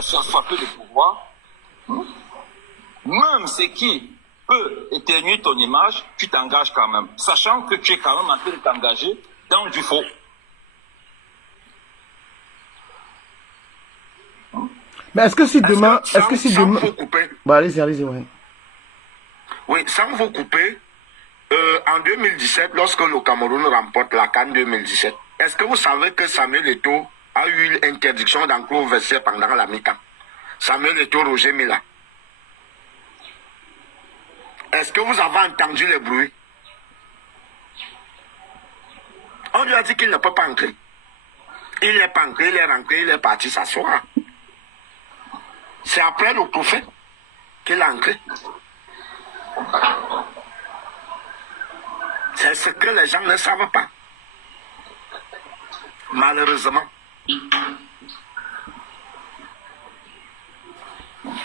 s'assoiffer de pouvoir, même ce qui peut éternuer ton image, tu t'engages quand même, sachant que tu es quand même en train de t'engager dans du faux. Mais est-ce que si demain... Est-ce que si demain... Bon, allez-y, ouais. Oui, sans vous couper, en 2017, lorsque le Cameroun remporte la CAN 2017, est-ce que vous savez que Samuel Eto'o a eu l'interdiction d'enclos au vestiaire pendant la mi-temps? Samuel Eto'o, Roger Mila. Est-ce que vous avez entendu les bruits? On lui a dit qu'il ne peut pas entrer. Il n'est pas entré, il est rentré, il est parti s'asseoir. C'est après le trophée qu'il est entré. C'est ce que les gens ne savent pas. Malheureusement.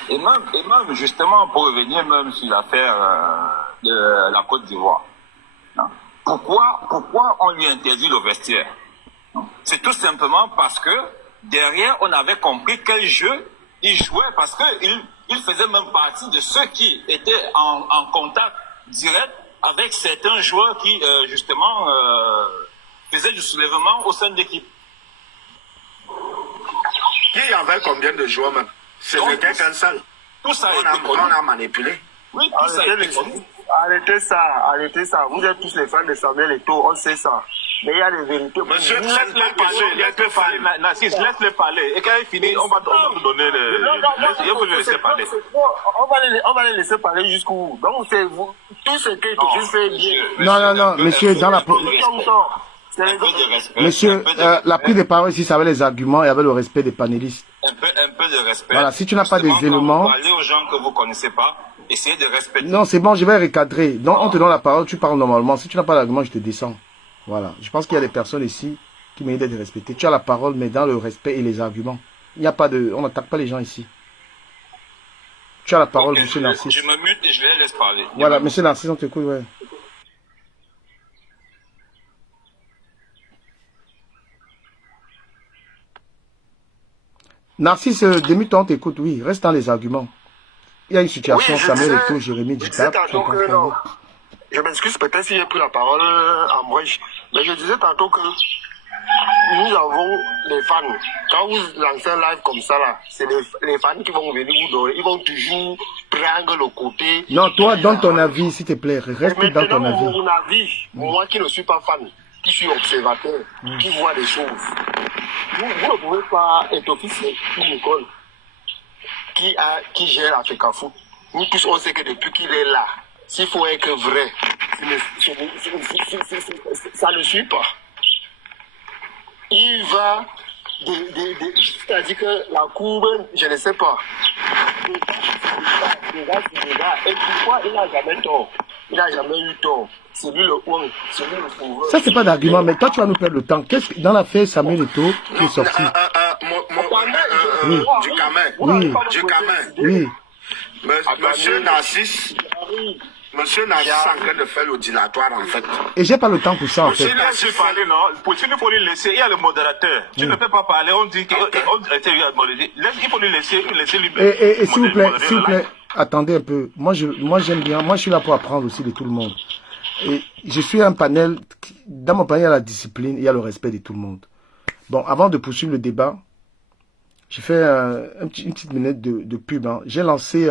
Et même justement pour revenir même sur l'affaire de la Côte d'Ivoire. Hein? Pourquoi on lui interdit le vestiaire? C'est tout simplement parce que derrière on avait compris quel jeu il jouait, parce qu'il faisait même partie de ceux qui étaient en contact direct avec certains joueurs qui justement faisaient du soulèvement au sein de l'équipe. Il y avait combien de joueurs même? Ce n'était qu'un seul. Tout ça on a manipulé. Oui, tout ça a été connu. Arrêtez ça. Vous êtes tous les fans de Samuel Eto'o, on sait ça. Mais il y a des vérités. Monsieur, laisse-le parler, Narcisse, laisse-le parler. Et quand il finit, on va vous donner le... Il faut le laisser parler. On va les laisser parler jusqu'où? Donc, c'est vous. Tout ce qui est juste fait bien. Non, monsieur, dans la... Monsieur, la prise de parole ici, ça avait les arguments et avait le respect des panélistes. Un peu de respect. Voilà, si tu n'as pas des éléments... Quand vous parlez aux gens que vous ne connaissez pas, essayez de respecter. Non, c'est bon, je vais recadrer. Donc, on te donne la parole, tu parles normalement. Si tu n'as pas d'argument, je te descends. Voilà. Je pense qu'il y a des personnes ici qui méritent d'être respectées. Tu as la parole, mais dans le respect et les arguments. Il n'y a pas de... On n'attaque pas les gens ici. Tu as la parole, monsieur Narcisse. Je me mute et je les laisse parler. Voilà, monsieur Narcisse, on t'écoute, ouais. Narcisse, demi-temps, on t'écoute, oui. Reste dans les arguments. Il y a une situation, oui, Samuel Eto'o, Jérémy Djita. Je m'excuse peut-être si j'ai pris la parole en brèche, mais je disais tantôt que nous avons les fans. Quand vous lancez un live comme ça, là, c'est les fans qui vont venir vous donner. Ils vont toujours prendre le côté. Non, toi, donne ton avis, s'il te plaît. Reste dans ton avis. Mon avis, moi qui ne suis pas fan, qui suis observateur, qui voit des choses, vous ne pouvez pas être officiel d'une école qui gère Africa Foot. Nous tous, on sait que depuis qu'il est là, s'il faut être vrai, ça ne suit pas. Il va, c'est-à-dire que la courbe, je ne sais pas. Et pourquoi il n'a jamais tort? Il n'a jamais eu tort. C'est lui le one, c'est lui le pouvoir. Ça, c'est pas d'argument, mais toi, tu vas nous perdre le temps. Qu'est-ce que, dans l'affaire Samuel Eto'o qui est sorti? Du Camer. Oui. Du Camer. Oui. Monsieur Narcisse. Monsieur Narcisse est en train de faire le dilatoire, en fait. Et j'ai pas le temps pour ça, en fait. Monsieur Narcisse parler, non. Il faut lui laisser. Il y a le modérateur. Tu ne peux pas parler. On dit qu'il il faut lui laisser lui. Et s'il vous plaît, attendez un peu. Moi, j'aime bien. Moi, je suis là pour apprendre aussi de tout le monde. Et je suis un panel. Dans mon panel, il y a la discipline, il y a le respect de tout le monde. Bon, avant de poursuivre le débat, j'ai fait une petite minute de pub. Hein. J'ai lancé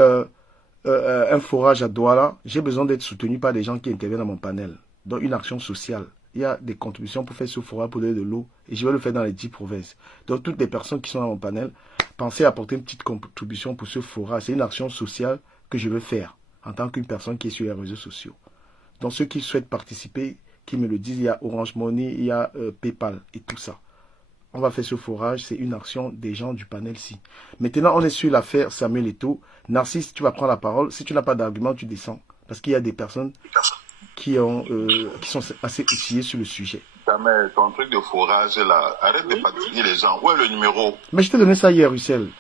un forage à Douala. J'ai besoin d'être soutenu par des gens qui interviennent dans mon panel. Donc, une action sociale. Il y a des contributions pour faire ce forage, pour donner de l'eau. Et je vais le faire dans les 10 provinces. Donc, toutes les personnes qui sont dans mon panel, pensez à apporter une petite contribution pour ce forage. C'est une action sociale que je veux faire en tant qu'une personne qui est sur les réseaux sociaux. Donc, ceux qui souhaitent participer, qui me le disent, il y a Orange Money, il y a PayPal et tout ça. On va faire ce forage, c'est une action des gens du panel-ci. Maintenant, on est sur l'affaire Samuel Eto'o. Narcisse, tu vas prendre la parole. Si tu n'as pas d'argument, tu descends. Parce qu'il y a des personnes qui sont assez outillées sur le sujet. Mais ton truc de forage, là, arrête de fatiguer les gens. Où est le numéro? Mais je t'ai donné ça hier, Russell.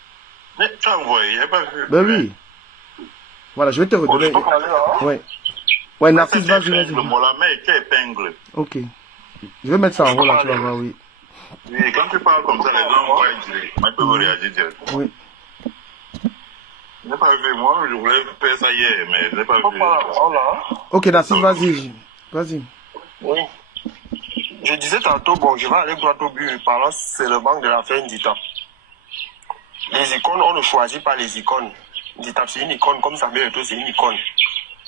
Mais tu as envoyé, j'ai pas vu. Ben oui. Voilà, je vais te redonner. Ouais. Ouais, Narcisse, vas-y. Mon la main était épingle. Ok. Je vais mettre ça en haut, là, tu vas voir, oui. Oui, quand tu parles comme ça, les gens vont réagir. Moi, ils peuvent réagir directement. Oui. pas vu. Moi, je voulais faire ça hier, mais je l'ai pas vu. Voilà. Ok, Nassim, vas-y. Vas-y. Oui. Je disais tantôt, bon, je vais aller droit au but. Parlant, c'est le banc de la fin d'ITAP. Les icônes, on ne choisit pas les icônes. D'ITAP, c'est une icône, comme Samuel Eto'o, c'est une icône.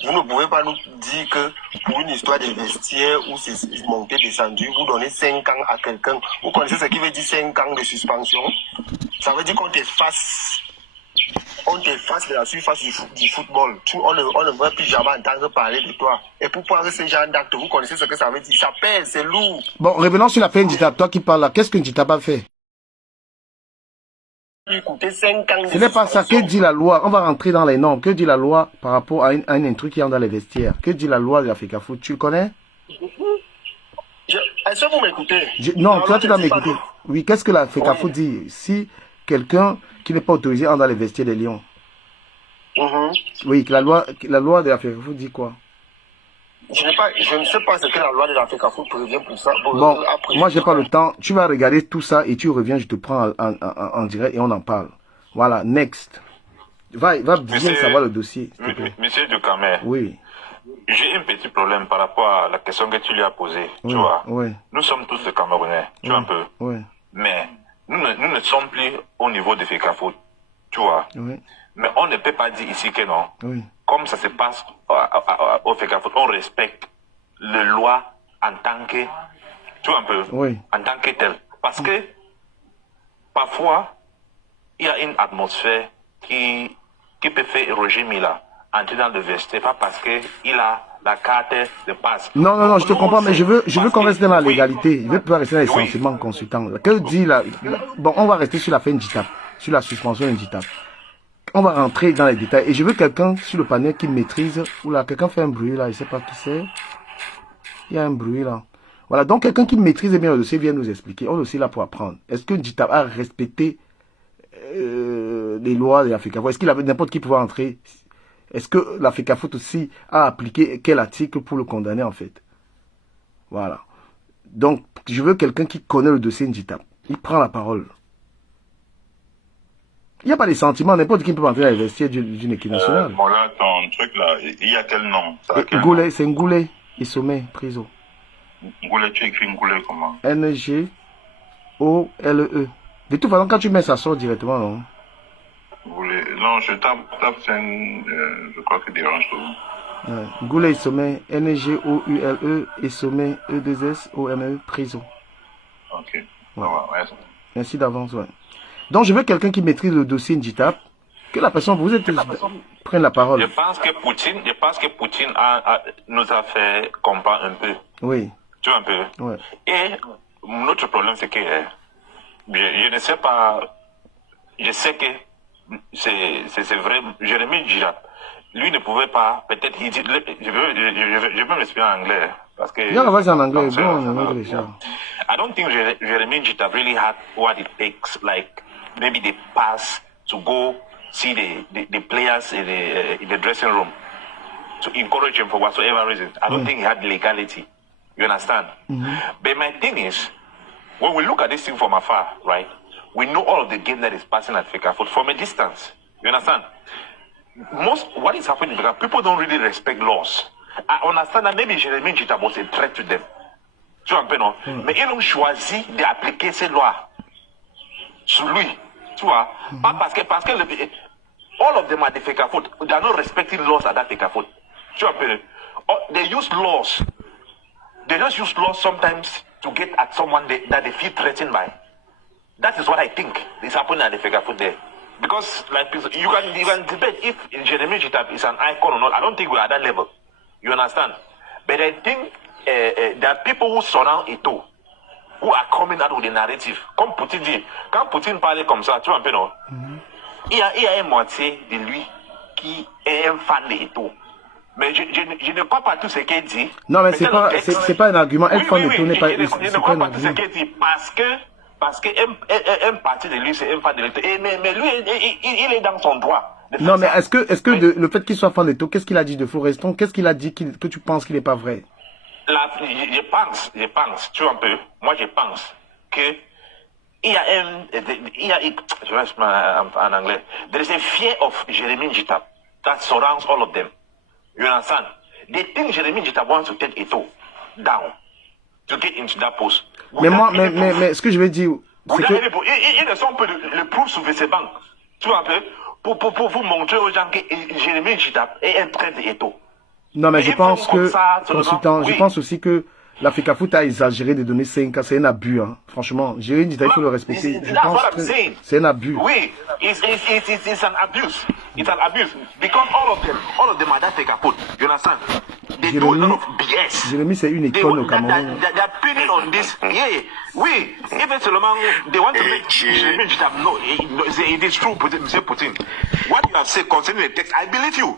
Vous ne pouvez pas nous dire que pour une histoire de vestiaire où c'est monté, descendu, vous donnez 5 ans à quelqu'un. Vous connaissez ce qui veut dire 5 ans de suspension? Ça veut dire qu'on t'efface. On t'efface de la surface du football. On ne va plus jamais entendre parler de toi. Et pour prendre ce genre d'acte, vous connaissez ce que ça veut dire? Ça pèse, c'est lourd. Bon, revenons sur la fin d'ITAP. Toi qui parles là, qu'est-ce que Nditap a fait? Écoutez, 5 ans de Ce n'est pas ça. Que dit la loi? On va rentrer dans les normes. Que dit la loi par rapport à un intrus qui est dans les vestiaires? Que dit la loi de la FECAFOOT? Tu le connais? Est-ce que vous m'écoutez? Non, toi tu dois m'écouter. Oui, qu'est-ce que la FECAFOOT dit? Si quelqu'un qui n'est pas autorisé entre dans les vestiaires des Lions. Oui, la loi de la FECAFOOT dit quoi? Je ne sais pas ce que la loi de la FECAFOOT prévient pour ça. Bon, moi j'ai pas le temps. Tu vas regarder tout ça et tu reviens, je te prends en direct et on en parle. Voilà, next. Va bien savoir le dossier. Monsieur Ducamer, Oui. j'ai un petit problème par rapport à la question que tu lui as posée. Oui, Tu vois, oui. nous sommes tous des Camerounais, tu vois un peu. Oui. Mais nous ne sommes plus au niveau de FECAFOOT, tu vois. Oui. Mais on ne peut pas dire ici que non. Oui. Comme ça se passe au FECAFOOT, on respecte les lois en tant que, tu vois un peu, Oui. en tant que tel. Parce que parfois, il y a une atmosphère qui peut faire Roger Mila entrer dans le vestiaire, pas parce qu'il a la carte de passe. Non, je te comprends, mais je veux qu'on reste dans la oui. légalité. Je veux pas rester dans les Oui. sentiments consultants. Que dit la... Bon, on va rester sur la fin d'ITAP, sur la suspension d'ITAP. On va rentrer dans les détails. Et je veux quelqu'un sur le panel qui maîtrise. Oula, quelqu'un fait un bruit là, je sais pas qui c'est. Il y a un bruit là. Voilà, donc quelqu'un qui maîtrise bien le dossier vient nous expliquer. On est aussi là pour apprendre. Est-ce que DITAP a respecté les lois de la FECAFOOT? Est-ce qu'il avait n'importe qui pouvait entrer? Est-ce que la FECAFOOT aussi a appliqué quel article pour le condamner en fait? Voilà. Donc, je veux quelqu'un qui connaît le dossier DITAP. Il prend la parole. Il n'y a pas de sentiments, n'importe qui peut entrer dans les vestiaires d'une équipe nationale. Bon là, ton truc là, il y a quel nom? Ngoulet, c'est Ngoulet et Sommet, Priso. Ngoulet, tu écris Ngoulet comment? Ngole. De toute façon, quand tu mets ça sort directement, non? Ngoulet. Non, je tape je crois que dérange tout. Ouais. Ngoulet et Sommet, Ngoule et Sommet, E2SOME, Priso. Ok. Ouais. Ouais. Merci d'avance, ouais. Donc, je veux quelqu'un qui maîtrise le dossier Nditap, que la personne, vous êtes prenne la parole. Je pense que Poutine nous a fait comprendre un peu. Oui. Tu vois un peu. Ouais. Et notre problème, c'est que je ne sais pas, je sais que c'est vrai, Jérémy Girard, lui ne pouvait pas, peut-être, je peux m'exprimer en anglais. Parce que, Yeah, vas-y en anglais, go en anglais, I don't think Jeremy Njita really had what it takes, like maybe the pass to go see the players in the dressing room to encourage him for whatsoever reason. I don't think he had legality. You understand? But my thing is, when we look at this thing from afar, right, we know all of the game that is passing at FECAFOOT from a distance. You understand? What is happening because people don't really respect laws. I understand that maybe Jérémy Njita was a threat to them. Tu vois un peu, non? Mais ils ont choisi d'appliquer ces lois sur lui. Tu vois? Pas parce que all of them are the FECAFOOT. They are not respecting laws at that FECAFOOT. Tu vois un peu? They use laws. They just use laws sometimes to get at someone that they feel threatened by. That is what I think is happening at the FECAFOOT there. Because like you can debate if Jérémy Njita is an icon or not. I don't think we're at that level. You understand? But I think there are people who surround Eto'o who are coming out with a narrative. Comme Poutine dit, quand Poutine parlait comme ça, tu vois un peu, non? Il y a une moitié de lui qui est un fan de Eto'o. Mais je ne crois pas tout ce qu'il dit. Non, mais c'est pas un argument. Être fan de Eto'o n'est pas je ne crois pas tout ce qu'il dit parce que un parti de lui, c'est un fan de l'État. Mais lui, il est dans son droit. Non, mais est-ce que le fait qu'il soit fan d'Eto'o, qu'est-ce qu'il a dit de Florestan? Qu'est-ce qu'il a dit que tu penses qu'il n'est pas vrai? Je pense, tu vois un peu, moi je pense que je reste en anglais. There is a fear of Jeremy Njita that surrounds all of them. You understand? They think Jeremy Njita wants to take Eto'o down to get into that post. Mais moi, mais ce que je veux dire, c'est que... Ils ne sont pas le proof sur ses banques. Tu vois un peu? Pour vous montrer aux gens que Jeremy Njita est un trait d'Eto'o. Non, mais je pense que, consultant, je pense aussi que l'Africa Foot a exagéré de donner 5 ans. C'est un abus, hein. Franchement, Jeremy Njita, il faut le respecter. Je pense que c'est un abus. Oui, it's an abuse. It's an abuse. Because all of them are Africa Foot. You understand? They do a lot of BS. Jérémy, c'est une école au Cameroun. They are pinning on this. Yeah, oui. Even seulement, they want to make Jeremy Njita. No, it is true, M. Poutine. What you have said concerning the text, I believe you.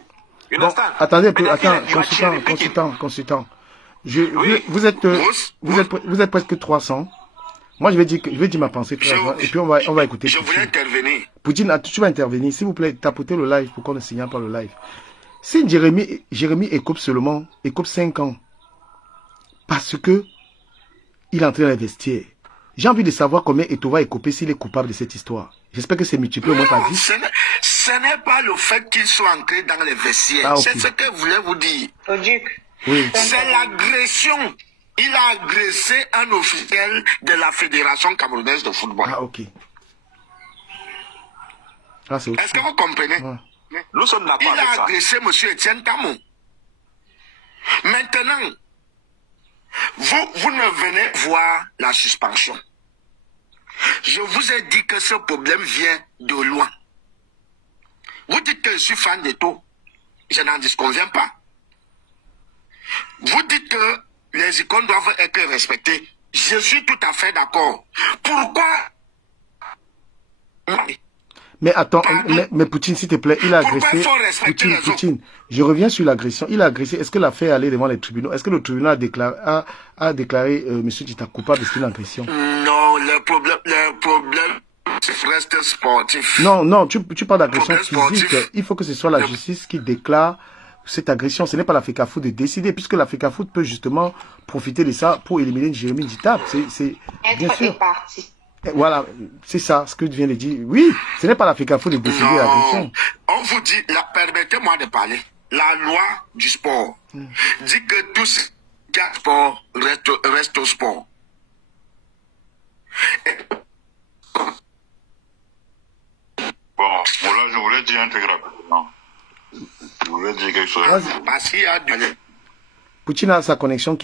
You Bon, understand? attendez un peu, But I feel attends, like you are cherry-picking. consultant. Oui. Vous êtes presque 300. Moi, je vais dire ma pensée, frère, et puis on va écouter. Je voulais intervenir. Poutine, tu vas intervenir. S'il vous plaît, tapotez le live pour qu'on ne signale pas le live. Si Jérémy écope 5 ans, parce que il est entré dans les vestiaires. J'ai envie de savoir combien Eto'o va écoper s'il est coupable de cette histoire. J'espère que c'est multiplié au moins par 10. Ce n'est pas le fait qu'il soit entré dans les vestiaires. Ah, okay. C'est ce que je voulais vous dire. Oui. C'est l'agression. Il a agressé un officiel de la Fédération camerounaise de football. Ah, ok. Ah, c'est Est-ce que vous comprenez? Ouais. Nous sommes d'accord Il avec a ça. agressé M. Etienne Tamou. Maintenant, vous ne venez voir la suspension. Je vous ai dit que ce problème vient de loin. Vous dites que je suis fan d'Eto'o. Je n'en disconviens pas. Vous dites que les icônes doivent être respectées. Je suis tout à fait d'accord. Pourquoi? Mais attends, mais Poutine, s'il te plaît, il a Pourquoi agressé. faut respecter les autres? Poutine, je reviens sur l'agression. Il a agressé. Est-ce que l'affaire est allée devant les tribunaux? Est-ce que le tribunal a déclaré M. Njita coupable de cette agression? Non, le problème reste sportif. Non, tu parles d'agression Problème physique. sportif. Il faut que ce soit la justice qui déclare cette agression. Ce n'est pas l'Africa Foot de décider, puisque l'Africa Foot peut justement profiter de ça pour éliminer Jérémy Njita. C'est bien sûr. Et voilà, c'est ça, ce que tu viens de dire. Oui, ce n'est pas l'Africa Foot de décider l'agression. On vous dit, permettez-moi de parler. La loi du sport dit que tout ce qui est sport reste au sport. Bon, voilà, je voulais dire un truc rapidement. Je voulais dire quelque chose. Parce qu'il y a du... Poutine a sa connexion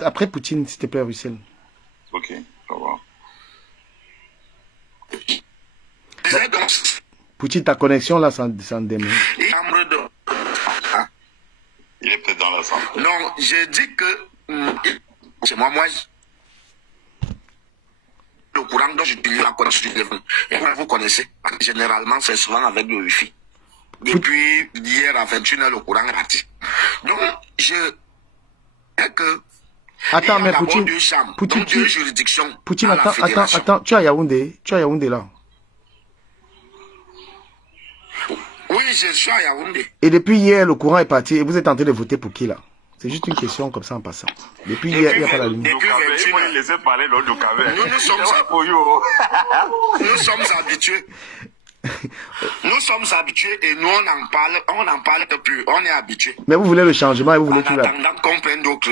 Après Poutine, s'il te plaît, Russell. Ok, ça va. Donc, Poutine, ta connexion là, ça en démène. Il est peut-être dans la salle. non, j'ai dit que c'est moi, le courant dont j'utilise la connexion du téléphone. Et vous connaissez, généralement, c'est souvent avec le Wi-Fi. Depuis hier à 21h, le courant est parti. Donc, Attends, mais Poutine, deux juridictions. Poutine, à la fédération. attends, tu es à Yaoundé là. Oui, je suis à Yaoundé. Et depuis hier, le courant est parti et vous êtes en train de voter pour qui là? C'est juste une question comme ça en passant. Depuis hier, il n'y a pas la lumière. Depuis 21h. Laissez parler l'autre du Cavet. Nous sommes habitués. Nous sommes habitués et nous on en parle plus, on est habitués. Mais vous voulez le changement et vous voulez En tout là. attendant qu'on prenne d'autres...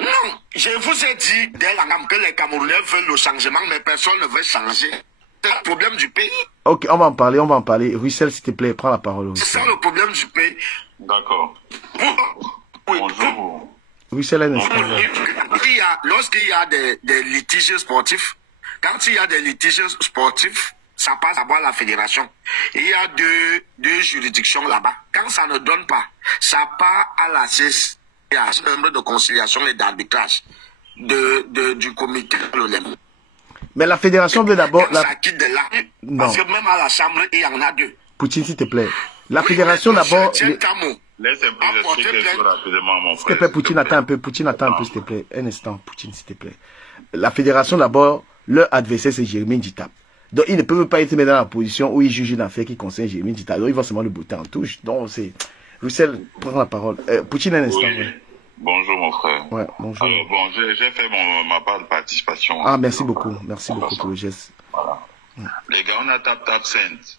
Non, je vous ai dit dès la gamme que les Camerounais veulent le changement, mais personne ne veut changer. C'est le problème du pays. Ok, on va en parler. Russell, s'il te plaît, prends la parole. C'est ça le problème du pays. D'accord. Oui, Bonjour. Russell, un instant. lorsqu'il y a des litiges sportifs, quand il y a des litiges sportifs, ça passe d'abord à la fédération. Il y a deux juridictions là-bas. Quand ça ne donne pas, ça part à la CES, à ce nombre de conciliation et d'arbitrage du comité l'OLEM. Mais la fédération veut d'abord... Quand ça quitte de là, parce que même à la chambre, il y en a deux. Poutine, s'il te plaît. La fédération d'abord... Laisse un peu expliquer ça rapidement, mon S'il te frère. plaît, Poutine, attends un peu. Poutine, attends un peu, s'il te plaît. Un instant, Poutine, s'il te plaît. La fédération d'abord, leur adversaire, c'est Jérémy Njita. Donc, ils ne peuvent pas être mis dans la position où ils jugent une affaire qui concerne Jérémy Njita. Donc, ils vont seulement le botter en touche. Donc, c'est... Russell, prends la parole. Poutine, un instant. Oui. Bonjour mon frère. Ouais, bonjour. Alors bon, j'ai fait ma part de participation. Ah, merci beaucoup pour le geste. Voilà. Les gars, on a TapTapSend.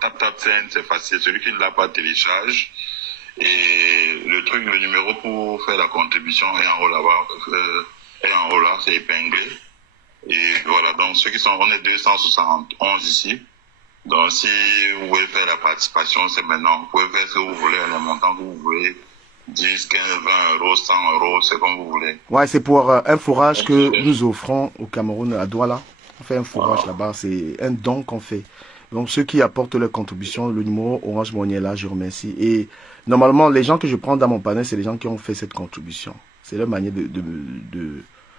TapTapSend, c'est facile. Celui qui ne l'a pas télécharge. Et le numéro pour faire la contribution est en haut là-bas. C'est épinglé. Et voilà, donc on est 271 ici. Donc si vous voulez faire la participation, c'est maintenant. Vous pouvez faire ce que vous voulez, les montants que vous voulez. 10, 15, 20 euros, 100 euros, c'est comme vous voulez. Ouais, c'est pour un fourrage que nous offrons au Cameroun, à Douala. On fait un fourrage là-bas, c'est un don qu'on fait. Donc ceux qui apportent leur contribution, le numéro Orange Money est là, je remercie. Et normalement, les gens que je prends dans mon panel, c'est les gens qui ont fait cette contribution. C'est leur manière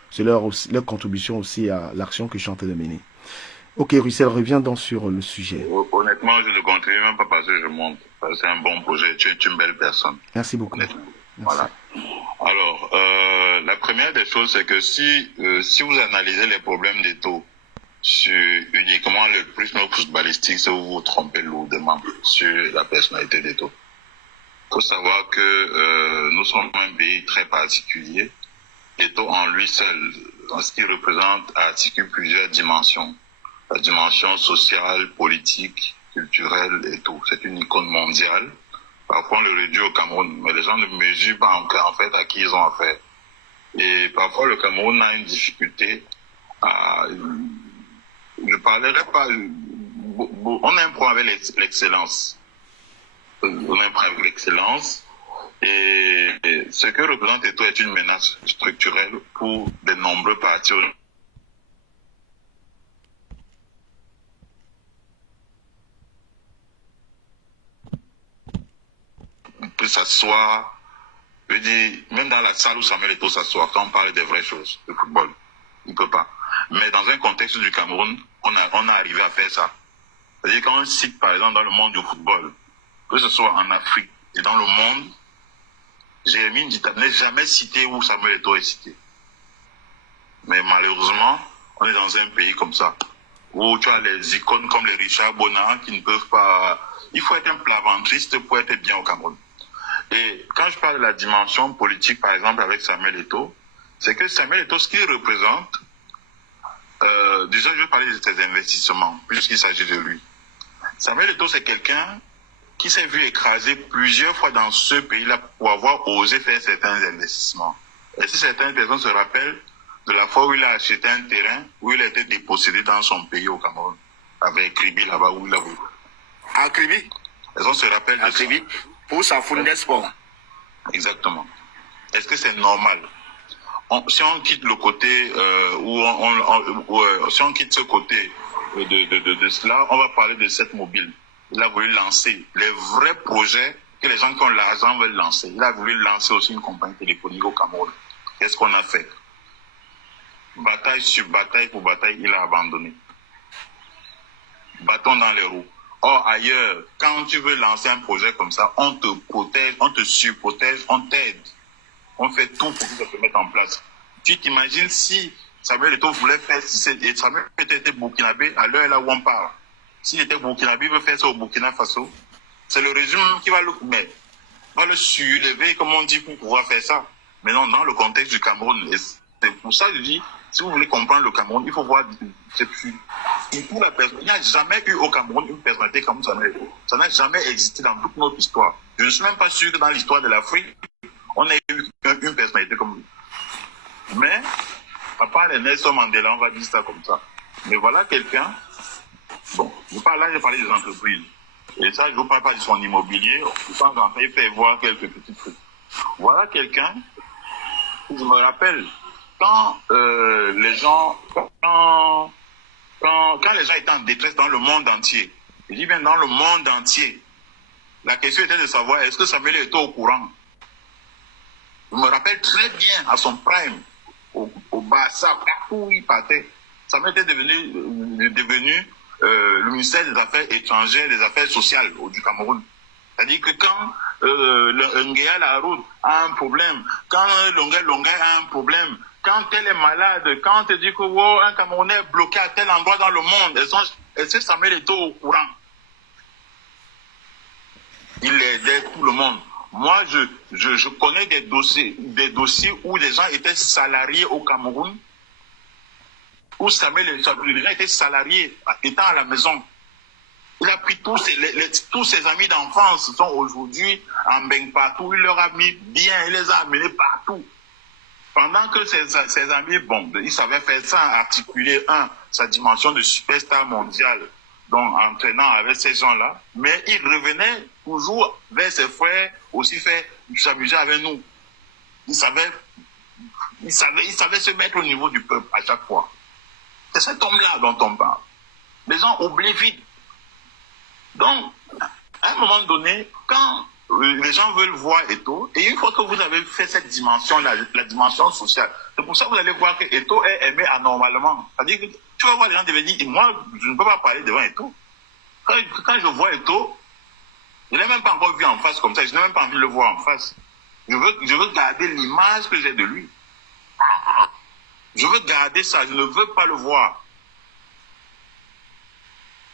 c'est leur contribution aussi à l'action que je suis en train de mener. Ok, Russell, reviens donc sur le sujet. Honnêtement, je ne contribue même pas parce que je monte. C'est un bon projet, tu es une belle personne. Merci beaucoup. Merci. Voilà. Alors, la première des choses, c'est que si vous analysez les problèmes des taux sur uniquement le prisme footballistique, c'est où vous vous trompez lourdement sur la personnalité des taux. Il faut savoir que nous sommes un pays très particulier. Les taux en lui seul, en ce qui représente, articule plusieurs dimensions. La dimension sociale, politique, culturelle et tout. C'est une icône mondiale. Parfois, on le réduit au Cameroun, mais les gens ne mesurent pas encore en fait à qui ils ont affaire. Et parfois, le Cameroun a une difficulté à... Je parlerai pas... On a un problème avec l'excellence. On a un problème avec l'excellence. Et ce que représente Eto est une menace structurelle pour de nombreux partis. Peut s'asseoir, je veux dire, même dans la salle où Samuel Eto'o s'assoit, quand on parle des vraies choses, de football, il ne peut pas. Mais dans un contexte du Cameroun, on a arrivé à faire ça. C'est-à-dire quand on cite, par exemple, dans le monde du football, que ce soit en Afrique et dans le monde, Jérémy Ndita n'est jamais cité où Samuel Eto'o est cité. Mais malheureusement, on est dans un pays comme ça, où tu as les icônes comme les Richard Bonan qui ne peuvent pas... Il faut être un plaventriste pour être bien au Cameroun. Et quand je parle de la dimension politique, par exemple, avec Samuel Eto'o, c'est que Samuel Eto'o, ce qu'il représente, déjà je vais parler de ses investissements, puisqu'il s'agit de lui. Samuel Eto'o, c'est quelqu'un qui s'est vu écraser plusieurs fois dans ce pays-là pour avoir osé faire certains investissements. Et si certaines personnes se rappellent de la fois où il a acheté un terrain, où il a été dépossédé dans son pays au Cameroun, avec Kribi là-bas où il a voulu. À Kribi. Les gens se rappellent de Kribi. Pour sa Funde Sport. Exactement. Est-ce que c'est normal? Si on quitte le côté si on quitte ce côté de cela, on va parler de cette mobile. Il a voulu lancer les vrais projets que les gens qui ont l'argent veulent lancer. Il a voulu lancer aussi une compagnie téléphonique au Cameroun. Qu'est-ce qu'on a fait? Bataille sur bataille pour bataille, il a abandonné. Bâton dans les roues. Or, ailleurs, quand tu veux lancer un projet comme ça, on te protège, on te surprotège, on t'aide. On fait tout pour que ça se mette en place. Tu t'imagines si Samuel Eto'o voulait faire, si Samuel était burkinabé à l'heure là où on parle. S'il était burkinabé, il veut faire ça au Burkina Faso. C'est le régime qui va le surélever, comme on dit, pour pouvoir faire ça. Mais non, dans le contexte du Cameroun. Et c'est pour ça que je dis, si vous voulez comprendre le Cameroun, il faut voir... Pour la personne, il n'y a jamais eu au Cameroun une personnalité comme Samuel Eto'o. Ça n'a jamais existé dans toute notre histoire. Je ne suis même pas sûr que dans l'histoire de l'Afrique, on ait eu une personnalité comme lui. Mais, à part les Nelson Mandela, on va dire ça comme ça. Mais voilà quelqu'un... Bon, j'ai parlé des entreprises. Et ça, je ne vous parle pas de son immobilier. Je pense qu'en fait, il fait voir quelques petits trucs. Voilà quelqu'un, je me rappelle, quand les gens étaient en détresse dans le monde entier, je dis bien dans le monde entier, la question était de savoir est-ce que Samuel était au courant. Je me rappelle très bien à son prime, au Barça, partout où il partait. Samuel était devenu le ministère des Affaires étrangères, des Affaires sociales du Cameroun. C'est-à-dire que quand le Nguea Laroute a un problème, quand Longa a un problème, quand elle est malade, quand on te dit que un Camerounais est bloqué à tel endroit dans le monde, est-ce que Samuel Eto'o au courant? Il aidait tout le monde. Moi, je connais des dossiers où les gens étaient salariés au Cameroun, où Samuel, les gens étaient salariés, étant à la maison. Il a pris tous ses amis d'enfance sont aujourd'hui en bain partout. Il leur a mis bien, il les a amenés partout. Pendant que ses amis, bon, il savait faire ça, articuler sa dimension de superstar mondial, donc entraînant avec ces gens-là, mais il revenait toujours vers ses frères, aussi s'amuser avec nous. Il savait se mettre au niveau du peuple à chaque fois. C'est cet homme-là dont on parle. Les gens oublient vite. Donc, à un moment donné, quand les gens veulent voir Eto'o, et une fois que vous avez fait cette dimension-là, la dimension sociale, c'est pour ça que vous allez voir que Eto'o est aimé anormalement. C'est-à-dire que tu vas voir les gens devenir, moi, je ne peux pas parler devant Eto'o. Quand je vois Eto'o, je ne l'ai même pas encore vu en face comme ça, je n'ai même pas envie de le voir en face. Je veux garder l'image que j'ai de lui. Je veux garder ça, je ne veux pas le voir.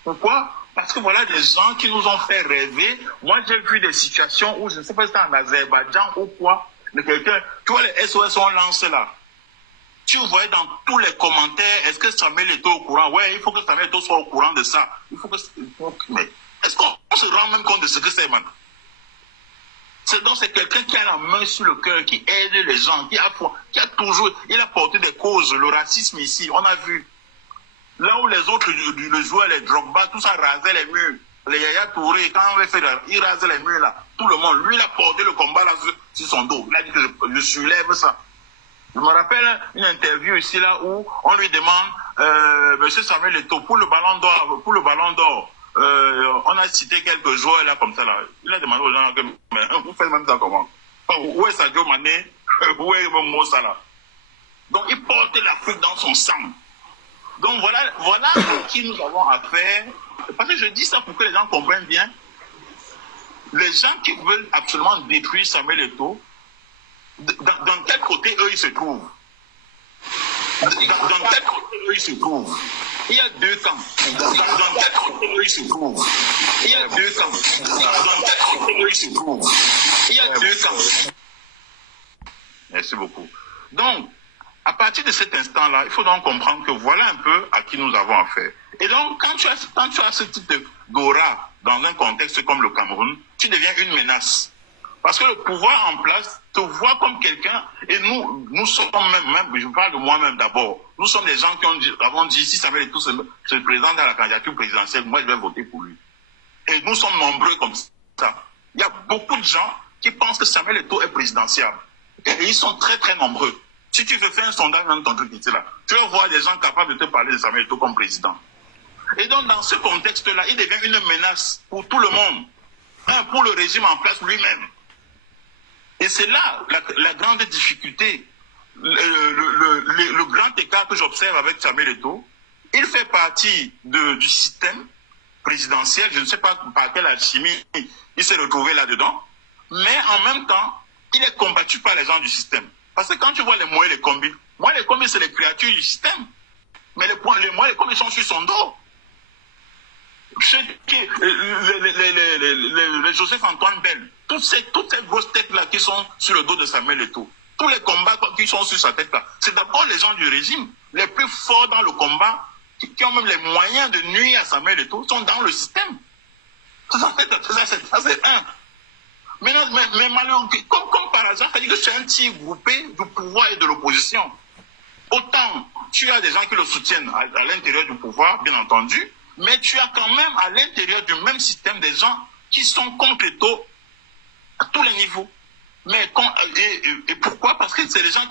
Pourquoi? Parce que voilà des gens qui nous ont fait rêver. Moi, j'ai vu des situations où, je ne sais pas si c'était en Azerbaïdjan ou quoi, de quelqu'un, tu vois les SOS on lance là. Tu voyais dans tous les commentaires, est-ce que Samuel Eto'o au courant? Ouais, il faut que Samuel Eto'o soit au courant de ça. Mais est-ce qu'on se rend même compte de ce que c'est, man? Donc c'est quelqu'un qui a la main sur le cœur, qui aide les gens, il a porté des causes, le racisme ici, on a vu. Là où les autres, le joueur, les Drogba, tout ça rasait les murs. Les Yaya Touré, quand on avait fait, il rasait les murs là. Tout le monde, lui, il a porté le combat là sur son dos. Il a dit que je soulève ça. Je me rappelle une interview ici là où on lui demande, Monsieur Samuel Eto'o, pour le ballon d'or, on a cité quelques joueurs là comme ça là. Il a demandé aux gens, mais vous faites même ça comment? Où est Sadio Mané? Où est Moussa là? Donc il porte l'Afrique dans son sang. Donc voilà à qui nous avons affaire. Parce que je dis ça pour que les gens comprennent bien. Les gens qui veulent absolument détruire Samuel Eto'o, dans quel côté eux ils se trouvent? Dans quel côté eux ils se trouvent? Il y a deux camps. Dans quel côté eux ils se trouvent? Il y a deux camps. Dans quel côté eux ils se trouvent? Il y a deux camps. Merci beaucoup. Donc, à partir de cet instant-là, il faut donc comprendre que voilà un peu à qui nous avons affaire. Et donc, quand tu as ce type d'aura dans un contexte comme le Cameroun, tu deviens une menace. Parce que le pouvoir en place te voit comme quelqu'un, et nous sommes même, je parle de moi-même d'abord, nous sommes des gens qui avons dit, si Samuel Eto'o se présente à la candidature présidentielle, moi je vais voter pour lui. Et nous sommes nombreux comme ça. Il y a beaucoup de gens qui pensent que Samuel Eto'o est présidentiable. Et ils sont très très nombreux. Si tu veux faire un sondage dans ton truc ici là, tu vas voir des gens capables de te parler de Samuel Eto'o comme président. Et donc dans ce contexte-là, il devient une menace pour tout le monde. Pour le régime en place lui-même. Et c'est là la grande difficulté, le grand écart que j'observe avec Samuel Eto'o. Il fait partie du système présidentiel, je ne sais pas par quelle alchimie il s'est retrouvé là-dedans, mais en même temps, il est combattu par les gens du système. Parce que quand tu vois les Moé, les Kombi, c'est les créatures du système. Mais les Moé, les Kombi sont sur son dos. Les Joseph-Antoine Bell, toutes ces grosses têtes-là qui sont sur le dos de Samuel Eto'o, tous les combats qui sont sur sa tête-là, c'est d'abord les gens du régime, les plus forts dans le combat, qui ont même les moyens de nuire à Samuel Eto'o, sont dans le système. Ça c'est un. Mais malheureusement, comme par hasard, c'est-à-dire que c'est un petit groupé du pouvoir et de l'opposition. Autant tu as des gens qui le soutiennent à l'intérieur du pouvoir, bien entendu, mais tu as quand même à l'intérieur du même système des gens qui sont contre Eto'o à tous les niveaux. Et pourquoi? Parce que c'est des gens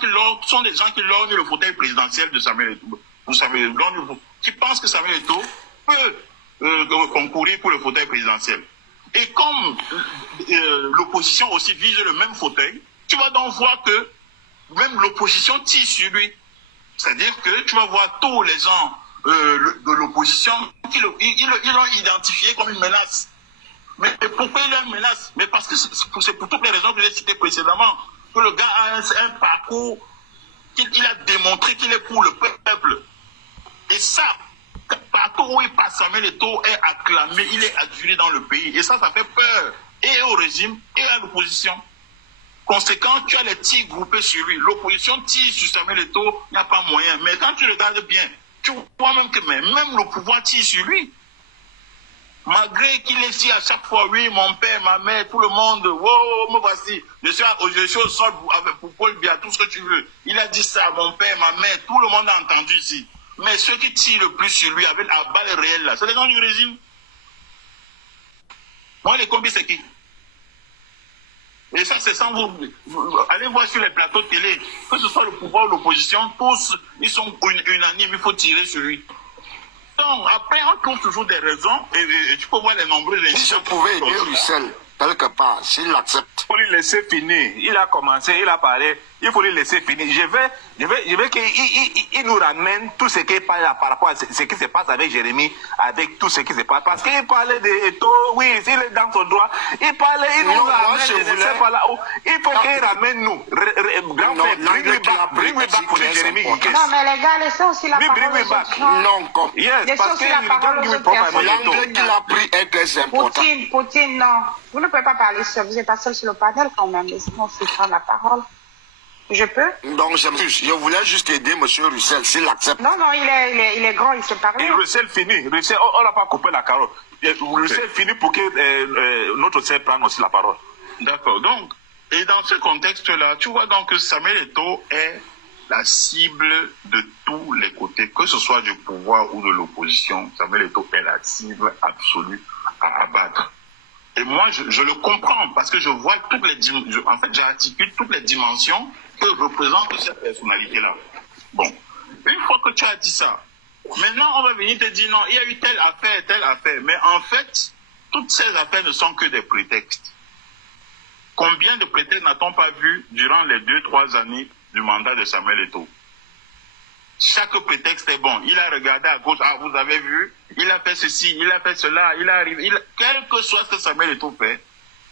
sont des gens qui lorgnent le fauteuil présidentiel de Samuel Eto'o, qui pensent que Samuel Eto'o peut concourir pour le fauteuil présidentiel. Et comme l'opposition aussi vise le même fauteuil, tu vas donc voir que même l'opposition tire sur lui. C'est-à-dire que tu vas voir tous les gens de l'opposition ils l'ont identifié comme une menace. Mais pourquoi il est une menace? Mais parce que c'est pour toutes les raisons que j'ai citées précédemment. Que le gars a un parcours, il a démontré qu'il est pour le peuple. Et ça, partout où il passe, Samuel Eto'o est acclamé, il est adulé dans le pays. Et ça fait peur. et au régime et à l'opposition. Conséquent, tu as les tirs groupés sur lui. L'opposition tire sur Samuel Eto'o, il n'y a pas moyen. Mais quand tu regardes bien, tu vois même que même le pouvoir tire sur lui. Malgré qu'il est ici à chaque fois, oui, mon père, ma mère, tout le monde, oh, me voici. Je suis au sol pour Paul Biya, tout ce que tu veux. Il a dit ça, mon père, ma mère, tout le monde a entendu ici. Mais ceux qui tirent le plus sur lui avec la balle réelle, là, c'est les gens du régime. Moi, les combis, c'est qui? Et ça, c'est sans vous allez voir sur les plateaux de télé, que ce soit le pouvoir ou l'opposition, tous, ils sont unanimes, il faut tirer sur lui. Donc, après, on trouve toujours des raisons, et tu peux voir les nombreux Si je incidents. pouvais aider Russell, quelque part, s'il accepte. Il faut lui laisser finir. Il a commencé, il a parlé. Il faut lui laisser finir. Je veux qu'il nous ramène tout ce qui parle par rapport à ce qui se passe avec Jérémy, avec tout ce qui se passe. Parce qu'il parlait de Eto'o, oui, il est dans son droit. Il parlait, il nous ramène, je ne sais pas là où. Il faut qu'il ramène nous. Grand frère, bring me back pour Jérémy. Non, mais les gars, laissez aussi la parole aux autres. Non, comme. Yes, Laissez parce aussi que la parole aux autres personnes. L'anglais qu'il a pris est très important. Poutine, non. Vous ne pouvez pas parler seul. Vous n'êtes pas seul sur le panel quand même. Laissez-moi aussi prendre la parole. Je peux? Donc, je voulais juste aider M. Russell, s'il accepte. Non, il est grand, il sait parler. Et Russell finit. Russell, on n'a pas coupé la carotte. Russell finit pour que notre sœur prenne aussi la parole. D'accord. Donc, et dans ce contexte-là, tu vois donc que Samuel Eto'o est la cible de tous les côtés, que ce soit du pouvoir ou de l'opposition. Samuel Eto'o est la cible absolue à abattre. Et moi, je le comprends parce que je vois toutes les dimensions. En fait, j'articule toutes les dimensions que représente cette personnalité-là. Bon, une fois que tu as dit ça, maintenant on va venir te dire non, il y a eu telle affaire. Mais en fait, toutes ces affaires ne sont que des prétextes. Combien de prétextes n'a-t-on pas vu durant les 2-3 années du mandat de Samuel Eto'o? Chaque prétexte est bon. Il a regardé à gauche, ah, vous avez vu, il a fait ceci, il a fait cela, il arrive. Quel que soit ce que Samuel Eto'o fait,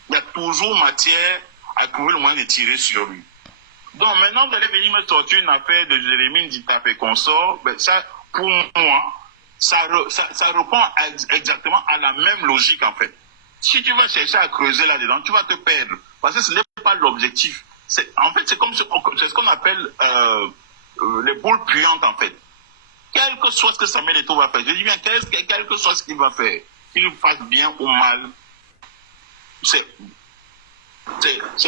il y a toujours matière à trouver le moyen de tirer sur lui. Donc maintenant, vous allez venir me sortir une affaire de Jérémy Nditap et consort. Ben, ça, pour moi, ça répond exactement à la même logique en fait. Si tu vas chercher à creuser là-dedans, tu vas te perdre. Parce que ce n'est pas l'objectif. En fait, c'est ce qu'on appelle les boules puantes en fait. Quel que soit ce que Samuel Eto'o va faire, je dis bien, quel que soit ce qu'il va faire, qu'il le fasse bien ou mal, c'est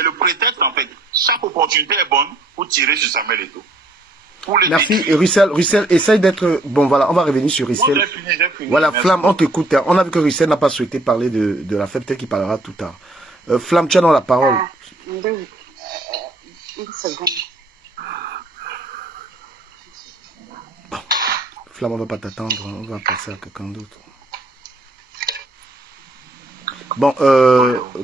le prétexte en fait. Chaque opportunité est bonne pour tirer sur Samuel Eto'o. Merci. Et Russell, essaye d'être... Bon, voilà, on va revenir sur Russell. Bon, j'ai fini. Voilà, Merci. Flamme, on t'écoute. On a vu que Russell n'a pas souhaité parler de la fête, peut-être qu'il parlera tout tard. Flamme, tu as dans la parole. Une seconde. Flamme, on va pas t'attendre, on va passer à quelqu'un d'autre. Bon,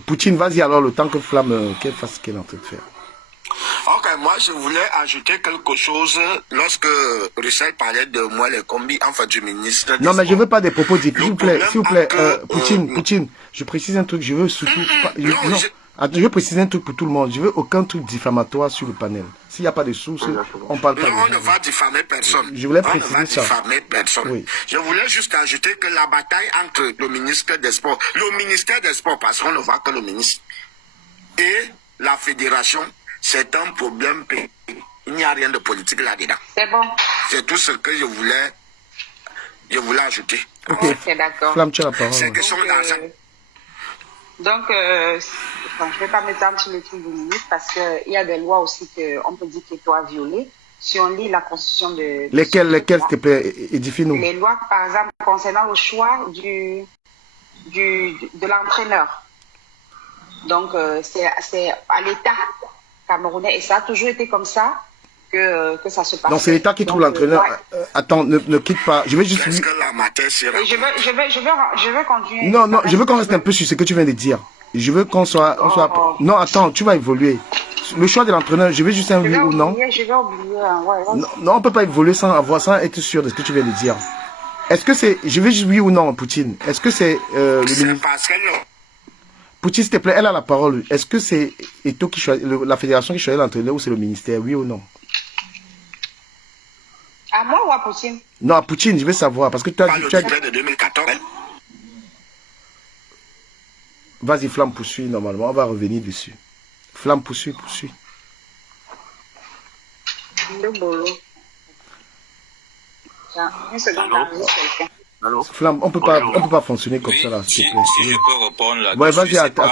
Poutine, vas-y alors, le temps que Flamme qu'elle fasse ce qu'elle est en train de faire. Ok, moi je voulais ajouter quelque chose lorsque Russell parlait de moi, les combis, enfin du ministre. Non, mais je veux pas des propos dits. S'il vous plaît, problème Poutine, je précise un truc, je veux surtout pas... je veux préciser un truc pour tout le monde. Je veux aucun truc diffamatoire sur le panel. S'il n'y a pas de sources, on parle pas. Non, on ne va diffamer personne. Je voulais préciser ça. On ne va diffamer personne. Oui. Je voulais juste ajouter que la bataille entre le ministère des Sports, le ministère des Sports, parce qu'on ne voit que le ministre, et la fédération, c'est un problème. Il n'y a rien de politique là-dedans. C'est bon. C'est tout ce que je voulais ajouter. Ok, d'accord. Flamme, tu as la parole. C'est question d'argent. Donc, je ne vais pas m'étendre sur le truc du ministre parce qu'il y a des lois aussi qu'on peut dire qu'il doit violer. Si on lit la constitution de... Lesquelles, s'il te plaît, édifie-nous. Les lois, par exemple, concernant le choix de l'entraîneur. Donc, c'est à l'État camerounais et ça a toujours été comme ça que ça se passe. Donc, c'est l'État qui trouve l'entraîneur. Attends, ne quitte pas. Je vais juste... Est-ce que la matière sera... Je veux continuer. Non, je veux qu'on reste un peu sur ce que tu viens de dire. Je veux qu'on soit... Non, attends, tu vas évoluer. Le choix de l'entraîneur, je veux juste un oui ou non. Je vais oublier. Ouais. Non, on ne peut pas évoluer sans être sûr de ce que tu viens de dire. Est-ce que c'est... Je veux juste oui ou non, Poutine. Est-ce que c'est... C'est parce que non. Poutine, s'il te plaît, elle a la parole. Est-ce que c'est Eto'o qui choisit, la fédération qui choisit l'entraîneur ou c'est le ministère, oui ou non? À moi ou à Poutine? Non, à Poutine, je veux savoir. Parce que tu as Pas le décret de 2014. Vas-y, Flamme, poursuit, normalement. On va revenir dessus. Flamme, poursuit. Le boulot. Tiens, une seconde, j'enregistre quelqu'un. Allô? Flamme, on peut pas fonctionner comme Oui, ça, là, si, s'il te plaît. si je peux répondre là. Ouais, vas-y, attends.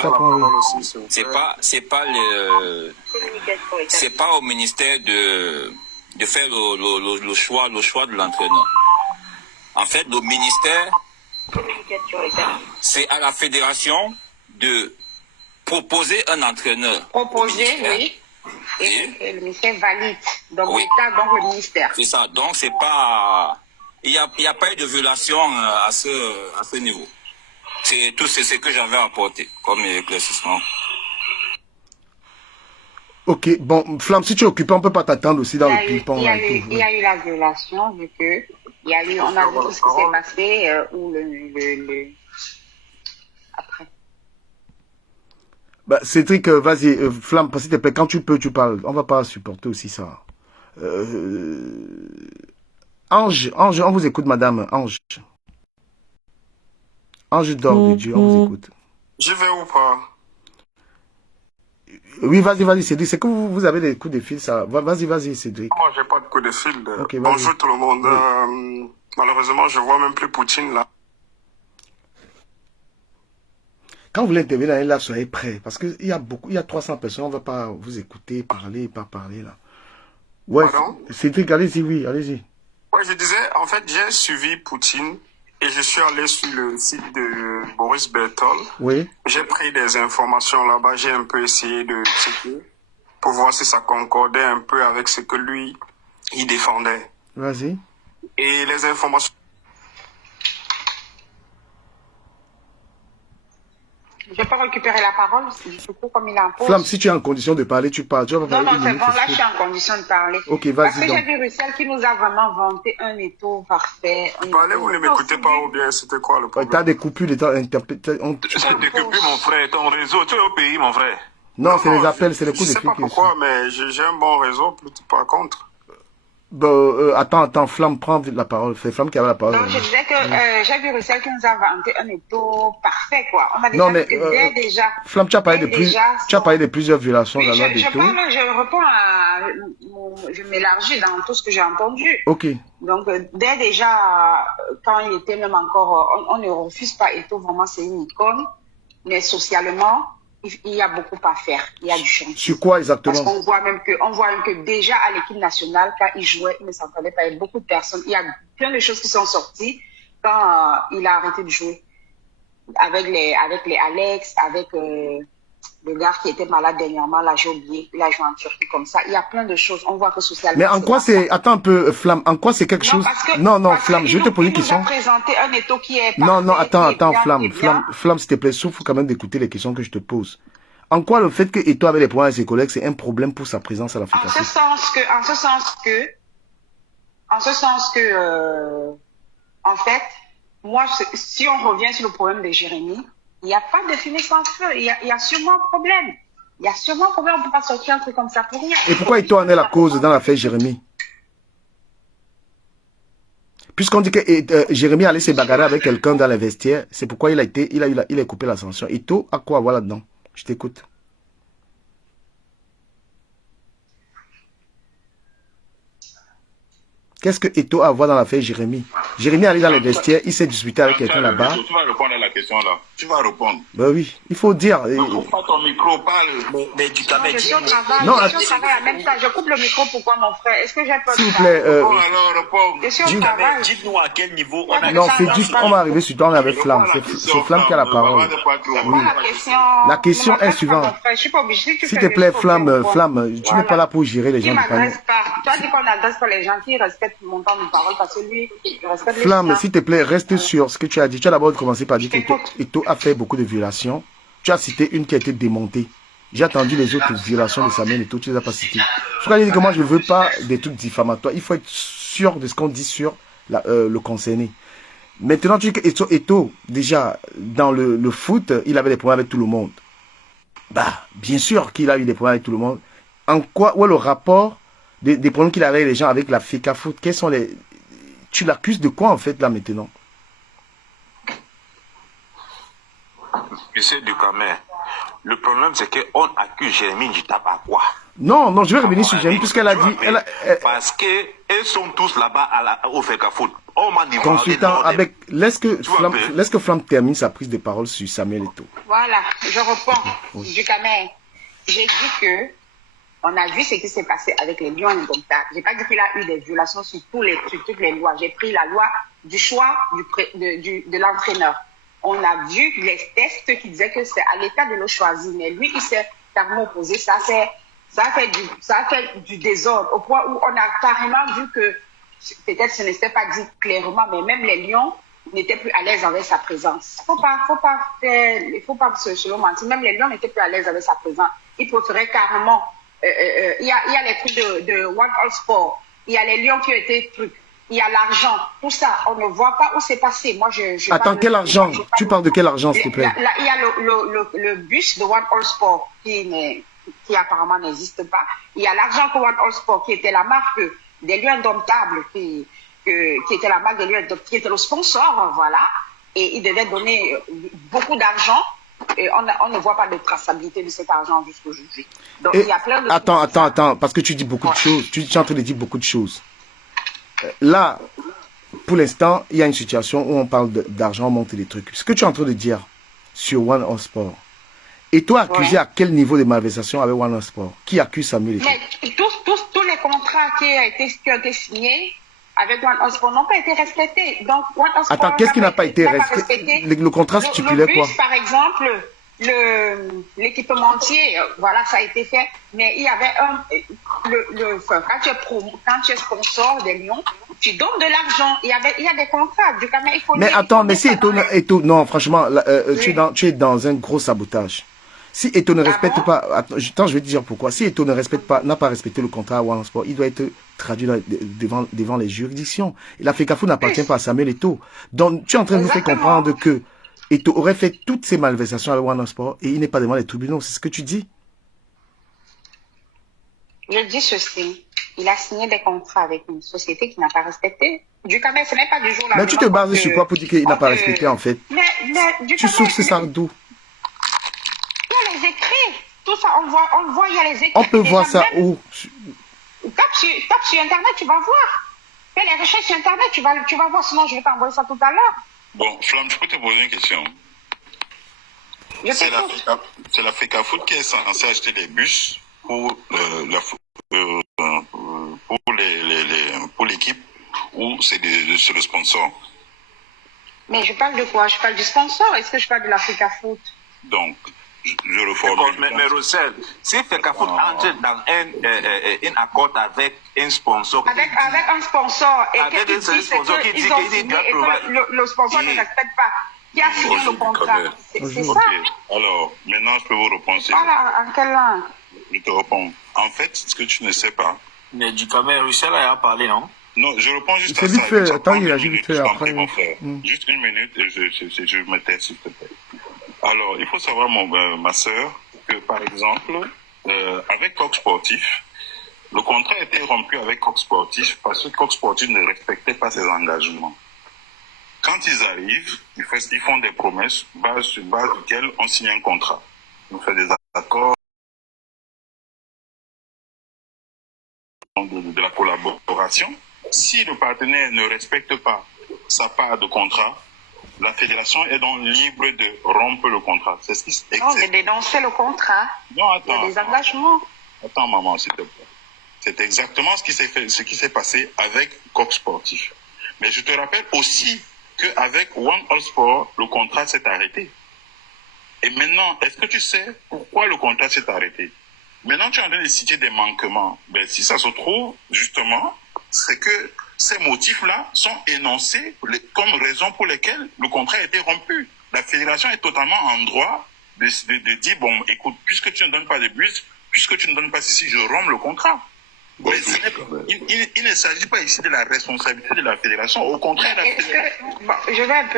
C'est pas au ministère de faire le choix de l'entraîneur. En fait, le ministère, c'est à la fédération de proposer un entraîneur. Proposer, oui. Et le ministère valide. Donc, Oui. l'État, donc le ministère. C'est ça. Donc, c'est pas, il y a pas eu de violation à ce niveau. C'est tout ce que j'avais apporté comme éclaircissement. Ok, bon, Flamme, si tu es occupé, on peut pas t'attendre aussi dans le ping-pong. Il y a eu la violation, vu que il y a eu, on a vu tout ce qui s'est passé, ou après. Bah, Cédric, vas-y, Flamme, s'il te plaît, quand tu peux, tu parles. On va pas supporter aussi ça. Ange, on vous écoute, madame. Ange d'or de Dieu, on vous écoute. J'y vais ou pas? Oui, vas-y, Cédric. C'est que vous avez des coups de fil, ça. Vas-y, Cédric. Moi, j'ai pas de coup de fil. Ok, vas-y. Bonjour tout le monde. Malheureusement, je vois même plus Poutine là. Quand vous voulez intervenir dans un live, soyez prêts. Parce qu'il y a 300 personnes, on ne va pas vous écouter, parler là. Ouais, Pardon? Cédric, allez-y, oui, allez-y. Ouais, je disais, en fait, j'ai suivi Poutine et je suis allé sur le site de Boris Bertol. Oui, J'ai pris des informations là-bas, j'ai un peu essayé de checker pour voir si ça concordait un peu avec ce que lui, il défendait. vas-y. Et les informations... Je peux récupérer la parole, du coup, comme il impose. Flamme, si tu es en condition de parler, tu parles. Tu vas pas Non, parler non, une c'est minute, bon, là, c'est je suis en condition de parler. Ok, vas-y Parce que donc. j'ai vu Russell qui nous a vraiment vanté un étau parfait. Vous parlez, vous ne m'écoutez pas ou bien c'était quoi le Tu problème? as des coupures de temps. C'est depuis mon frère, ton réseau, tu es au pays, mon frère. Non, c'est les appels, c'est les coups Je de sais fil pas qui pourquoi, mais j'ai un bon réseau, par contre. Bon, attends, Flamme, prends la parole. C'est Flamme qui avait la parole. Donc, je disais que j'ai vu Russell qui nous a vanté un étau parfait, quoi. On a déjà Non, mais vu que dès déjà. Flamme, tu as parlé de plusieurs violations Oui, dans la loi je d'étau. parle, je réponds à. Je m'élargis dans tout ce que j'ai entendu. Ok. Donc, dès déjà, quand il était même encore. On ne refuse pas Eto'o, vraiment, c'est une icône. Mais socialement, il y a beaucoup à faire. Il y a du chantier. Sur quoi exactement? Parce qu'on voit même que déjà à l'équipe nationale, quand il jouait, il ne s'entendait pas avec beaucoup de personnes. Il y a plein de choses qui sont sorties quand il a arrêté de jouer. Avec les Alex, avec le gars qui était malade dernièrement, là j'ai oublié, il a joué en Turquie comme ça. Il y a plein de choses. On voit que socialement. Mais en quoi c'est... Attends un peu, Flamme, en quoi c'est quelque chose... Non, Flamme, je vais te poser une question. Il nous a présenté un Eto'o qui est Non, parfait, attends, Flamme, s'il te plaît, souffle quand même d'écouter les questions que je te pose. En quoi le fait que Eto'o avait des problèmes avec ses collègues, c'est un problème pour sa présence à l'Afrique? En ce sens que, en fait, moi, si on revient sur le problème de Jérémy, il n'y a pas de fumée sans feu. Il y a sûrement un problème. Il y a sûrement un problème. On ne peut pas sortir un truc comme ça pour rien. Et pourquoi Eto'o en est la cause dans l'affaire Jérémy? Puisqu'on dit que Jérémy allait se bagarrer avec quelqu'un dans les vestiaires, c'est pourquoi il a coupé la sanction. Eto'o a quoi à voir là-dedans? Je t'écoute. Qu'est-ce que Eto'o a à voir dans l'affaire Jérémy? Jérémy allait dans les vestiaires, il s'est disputé avec quelqu'un là-bas. Tu vas répondre à la question là. Tu vas répondre. Ben oui, il faut dire. Coupe pas ton micro, parle. Mais du Non, je suis au travail. Non, je suis au travail en même temps. Je coupe le micro. Pourquoi, mon frère? Est-ce que j'ai pas de s'il vous temps? plaît. Réponds alors, réponds. Je suis au travail. dites-nous à quel niveau on a... Non, c'est juste, on va arriver sur toi, on est avec Flamme. C'est Flamme qui a la parole. Oui. La question est suivante. Je suis pas obligée. S'il te plaît, Flamme, tu n'es pas là pour gérer les gens du panier. Tu as dit qu'on n'adresse pas les gens qui respectent mon temps de parole parce que lui, il respecte les Flamme, gens. s'il te plaît, reste sur ce que tu as dit. Tu as d'abord commencé par dire qu'Eto'o a fait beaucoup de violations. Tu as cité une qui a été démontée. J'ai attendu les autres violations de Samuel Eto'o, tu ne les as pas citées. Je crois que moi, je ne veux pas des trucs diffamatoires. Il faut être sûr de ce qu'on dit sur le concerné. Maintenant, tu dis que Eto'o, déjà, dans le foot, il avait des problèmes avec tout le monde. Bah, bien sûr qu'il a eu des problèmes avec tout le monde. En quoi, où est le rapport des problèmes qu'il avait avec les gens avec la FECA Foot? Quels sont les... Tu l'accuses de quoi, en fait, là, maintenant? Monsieur Ducamer, le problème c'est qu'on accuse Jérémy Njitap à quoi? Non, non, je vais revenir sur Jérémy, puisqu'elle a dit... Parce qu'ils sont tous là-bas au FECAFOOT. On m'a dit... Consultant, avec... Laisse que Flamme termine sa prise de parole sur Samuel Eto'o. Voilà, je reprends. Ducamer, j'ai dit que on a vu ce qui s'est passé avec les Lions indomptables. J'ai pas dit qu'il a eu des violations sur toutes les lois. J'ai pris la loi du choix de l'entraîneur. On a vu les tests qui disaient que c'est à l'État de le choisir, mais lui, il s'est carrément opposé. Ça a fait du désordre, au point où on a carrément vu que, peut-être ce n'était pas dit clairement, mais même les Lions n'étaient plus à l'aise avec sa présence. Faut pas se mentir. Même les Lions n'étaient plus à l'aise avec sa présence. Ils préféraient carrément, il y a les trucs de One All Sport. Il y a les Lions qui ont été trucs. Il y a l'argent, tout ça, on ne voit pas où c'est passé. Moi, Attends, quel argent? Tu parles de quel argent, s'il te plaît? Il y a le bus de One All Sport qui apparemment n'existe pas. Il y a l'argent que One All Sport, qui était la marque des Lions indomptables, qui était la marque des Lions indomptables, qui était le sponsor, voilà. Et il devait donner beaucoup d'argent. Et on ne voit pas de traçabilité de cet argent jusqu'aujourd'hui. Donc, il y a plein de... Attends, parce que tu dis beaucoup de choses. Tu es en train de dire beaucoup de choses. Là, pour l'instant, il y a une situation où on parle d'argent, on monte des trucs. Ce que tu es en train de dire sur One All Sport, et toi accusé à quel niveau de malversation avec One All Sport? Qui accuse Samuel Eto'o? Mais tous les contrats qui ont été signés avec One All Sport n'ont pas été respectés. Donc, One All Sport... Attends, qu'est-ce qui n'a pas été respecté? Le contrat stipulait quoi? Par exemple, l'équipementier, voilà, ça a été fait, mais il y avait quand tu es sponsor des Lions, tu donnes de l'argent, il y a des contrats. Mais attends, mais si Eto'o, non, franchement, tu es dans un gros sabotage. Si Eto'o ne respecte pas, attends, je vais te dire pourquoi. Si Eto'o n'a pas respecté le contrat à One Sport, il doit être traduit devant les juridictions. Et la FECAFOOT n'appartient pas à Samuel Eto'o. Donc, tu es en train de nous faire comprendre que Eto'o aurait fait toutes ces malversations avec One Sport et il n'est pas devant les tribunaux. C'est ce que tu dis? Je dis ceci. Il a signé des contrats avec une société qui n'a pas respecté. Ducamer, ce n'est pas du jour au lendemain. Mais tu te bases sur quoi pour dire qu'il n'a pas respecté en fait? Tu sources ça d'où? Il y a les écrits. Tout ça, on le voit, il y a les écrits. On peut voir ça où? Tape sur Internet, tu vas voir. Fais les recherches sur Internet, tu vas voir, sinon je vais t'envoyer ça tout à l'heure. Bon, Flamme, je peux te poser une question. C'est la FECAFOOT qui est censée acheter des bus pour l'équipe ou c'est le sponsor? Mais je parle de quoi? Je parle du sponsor. Est-ce que je parle de la FECAFOOT? Donc, je le formule. Mais Roussel, si FECAFOOT entre dans un accord avec un sponsor... Avec un sponsor. Et avec un sponsor qui dit le sponsor ne respecte pas. Qui a signé le contrat? C'est ça. Alors, maintenant, je peux vous répondre. Voilà, en quelle langue? Je te réponds. En fait, ce que tu ne sais pas... Mais Ducamer, Roussel a parlé, non? Non, je réponds juste à ça. C'est vite fait. Attends, il a vite fait après. Juste une minute et je me tais, s'il te plaît. Alors, il faut savoir, ma sœur, que par exemple, avec Coq Sportif, le contrat a été rompu avec Coq Sportif parce que Coq Sportif ne respectait pas ses engagements. Quand ils arrivent, ils font des promesses sur base duquel on signe un contrat. On fait des accords de la collaboration. Si le partenaire ne respecte pas sa part de contrat, la fédération est donc libre de rompre le contrat. C'est ce qui non, de dénoncer le contrat. Non, attends. Il y a des engagements. Attends, maman, s'il te plaît. C'est exactement ce qui s'est passé avec Coq Sportif. Mais je te rappelle aussi qu'avec One All Sport, le contrat s'est arrêté. Et maintenant, est-ce que tu sais pourquoi le contrat s'est arrêté? Maintenant, tu es en train de citer des manquements. Ben, si ça se trouve, justement, c'est que ces motifs-là sont énoncés comme raison pour lesquelles le contrat a été rompu. La fédération est totalement en droit de dire, bon, écoute, puisque tu ne donnes pas de bus, puisque tu ne donnes pas ceci, je romps le contrat. Bon, il ne s'agit pas ici de la responsabilité de la fédération. Au contraire, je vais un peu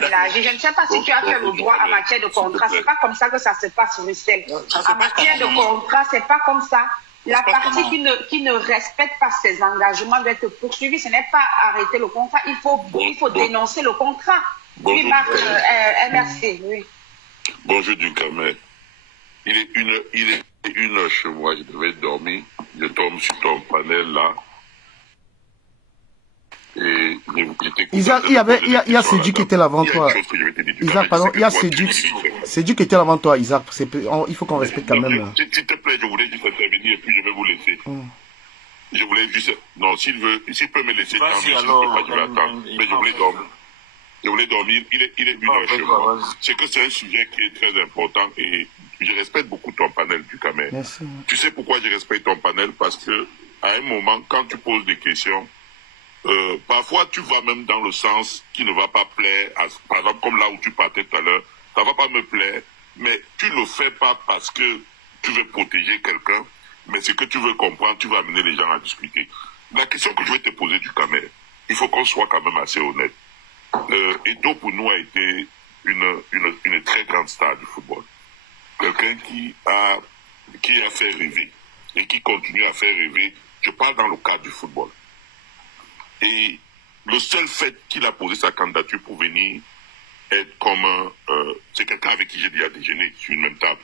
mélanger. Je ne sais pas si tu as fait le droit en matière de contrat. C'est pas comme ça que ça se passe, Russell. En matière de contrat, c'est pas comme ça. La partie qui ne respecte pas ses engagements doit être poursuivie. Ce n'est pas arrêter le contrat. Il faut dénoncer le contrat. Oui, Marc, merci. Oui. Bonjour du Camer. Il est une heure chez moi, je devais dormir. Je tombe sur ton panel là. Et Isaac, il y a Cédric qui était là avant toi. Isaac, pardon, il y a Cédric qui était là avant toi, Isaac. Il faut qu'on respecte quand même. S'il te plaît, je voulais juste intervenir et puis je vais vous laisser. Je voulais juste... Non, s'il peut me laisser dormir, s'il ne peut pas, je vais attendre. Mais je voulais dormir. Je voulais dormir. Il est une heure chez moi. C'est que c'est un sujet qui est très important et je respecte beaucoup ton panel du Camer. Merci. Tu sais pourquoi je respecte ton panel? Parce que à un moment, quand tu poses des questions, parfois tu vas même dans le sens qui ne va pas plaire, par exemple comme là où tu partais tout à l'heure, ça va pas me plaire, mais tu ne le fais pas parce que tu veux protéger quelqu'un, mais c'est que tu veux comprendre, tu vas amener les gens à discuter. La question que je vais te poser du Camer, il faut qu'on soit quand même assez honnête. Eto'o pour nous a été une très grande star du football. Quelqu'un qui a fait rêver et qui continue à faire rêver. Je parle dans le cadre du football. Et le seul fait qu'il a posé sa candidature pour venir être comme c'est quelqu'un avec qui j'ai déjà déjeuné sur une même table.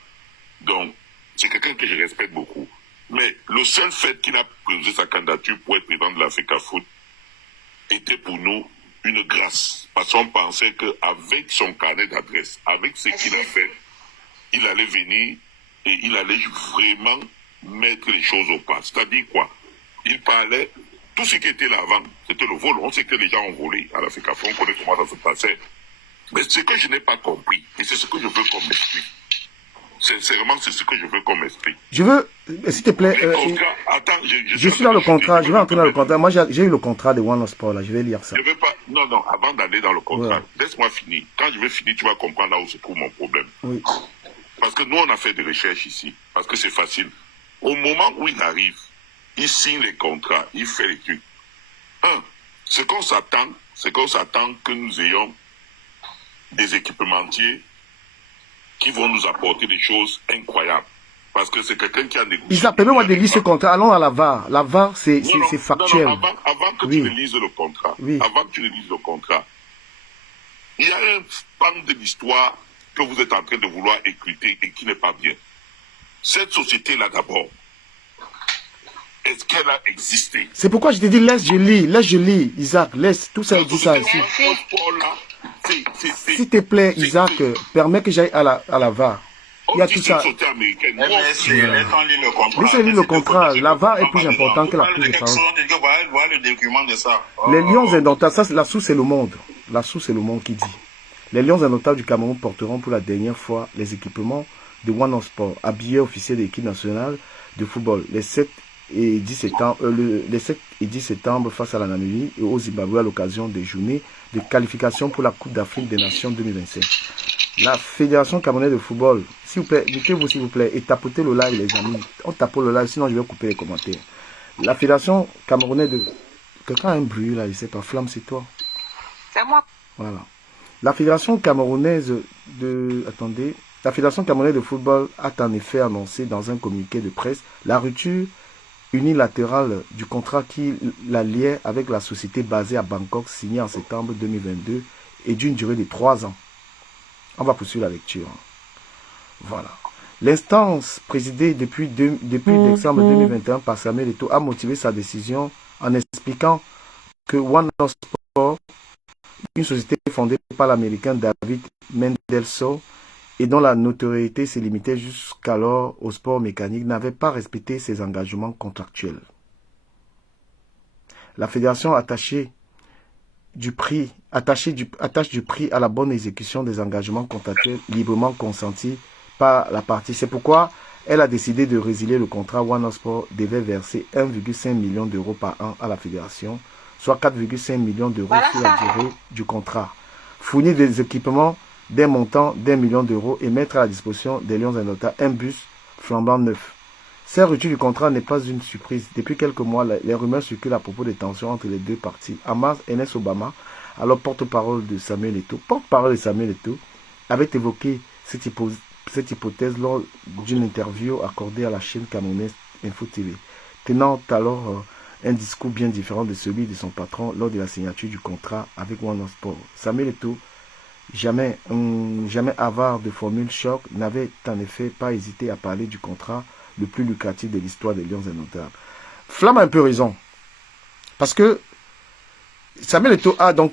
Donc, c'est quelqu'un que je respecte beaucoup. Mais le seul fait qu'il a posé sa candidature pour être président de l'Africa Foot était pour nous une grâce. Parce qu'on pensait qu'avec son carnet d'adresse, avec ce qu'il a fait, il allait venir et il allait vraiment mettre les choses au pas. C'est-à-dire quoi? Il parlait, tout ce qui était là avant, c'était le vol. On sait que les gens ont volé à l'Africa Foot, on connaît comment ça se passait. Mais ce que je n'ai pas compris, et c'est ce que je veux qu'on m'explique, sincèrement, c'est ce que je veux qu'on m'explique. Je veux, s'il te plaît, attends, je suis dans le contrat, je vais entrer dans le contrat. Moi, j'ai eu le contrat de One Sport, là, je vais lire ça. Je vais pas, non, avant d'aller dans le contrat, laisse-moi finir. Quand je vais finir, tu vas comprendre là où se trouve mon problème. Oui. Parce que nous, on a fait des recherches ici, parce que c'est facile. Au moment où il arrive, il signe les contrats, il fait les trucs. Ce qu'on s'attend, que nous ayons des équipementiers qui vont nous apporter des choses incroyables. Parce que c'est quelqu'un qui a négocié. Isaac, permets-moi de lire ce contrat. Allons à la VAR. La VAR, c'est factuel. Non, avant que tu ne lises le contrat, il y a un pan de l'histoire que vous êtes en train de vouloir écouter et qui n'est pas bien. Cette société-là, d'abord, est-ce qu'elle a existé? C'est pourquoi je te dis, laisse, je lis, Isaac, laisse, tout ça, dit ça ici. S'il te plaît, Isaac, permets que j'aille à la VAR. Il y a tout ça. Laissez lire le contrat. La VAR est plus important que la prise de parole. Les Lions indomptables, ça, la source c'est le monde. La source c'est le monde qui dit. Les Lions indomptables du Cameroun porteront pour la dernière fois les équipements de One Sport, habillés officiels de l'équipe nationale de football, les 7 et 10 septembre face à la Namibie et au Zimbabwe à l'occasion des journées de qualification pour la Coupe d'Afrique des Nations 2027. La Fédération camerounaise de football, s'il vous plaît, mettez-vous s'il vous plaît et tapotez le live les amis. On tapote le live, sinon je vais couper les commentaires. La Fédération camerounaise de... Quelqu'un a un bruit là, je sais pas, Flamme c'est toi? C'est moi. Voilà. La Fédération camerounaise de... Attendez. La Fédération camerounaise de football a en effet annoncé dans un communiqué de presse la rupture unilatérale du contrat qui la liait avec la société basée à Bangkok signée en septembre 2022 et d'une durée de 3 ans. On va poursuivre la lecture. Voilà. L'instance présidée depuis décembre 2021 par Samuel Eto'o a motivé sa décision en expliquant que One Sport, une société fondée par l'Américain David Mendelsohn et dont la notoriété se limitait jusqu'alors au sport mécanique, n'avait pas respecté ses engagements contractuels. La fédération attache du prix à la bonne exécution des engagements contractuels librement consentis par la partie. C'est pourquoi elle a décidé de résilier le contrat. One Sport devait verser 1,5 million d'euros par an à la fédération, soit 4,5 millions d'euros sur la durée du contrat. Fournir des équipements d'un montant d'1 million d'euros et mettre à la disposition des Lions indomptables un bus flambant neuf. Cette rupture du contrat n'est pas une surprise. Depuis quelques mois, les rumeurs circulent à propos des tensions entre les deux parties. En mars, Ernest Obama, alors porte-parole de Samuel Eto'o, avait évoqué cette hypothèse lors d'une interview accordée à la chaîne camerounaise Info TV, tenant alors un discours bien différent de celui de son patron lors de la signature du contrat avec One Sport. Samuel Eto'o Jamais avare de formule choc, n'avait en effet pas hésité à parler du contrat le plus lucratif de l'histoire des Lions indomptables. Flamme a un peu raison. Parce que Samuel Eto'o a donc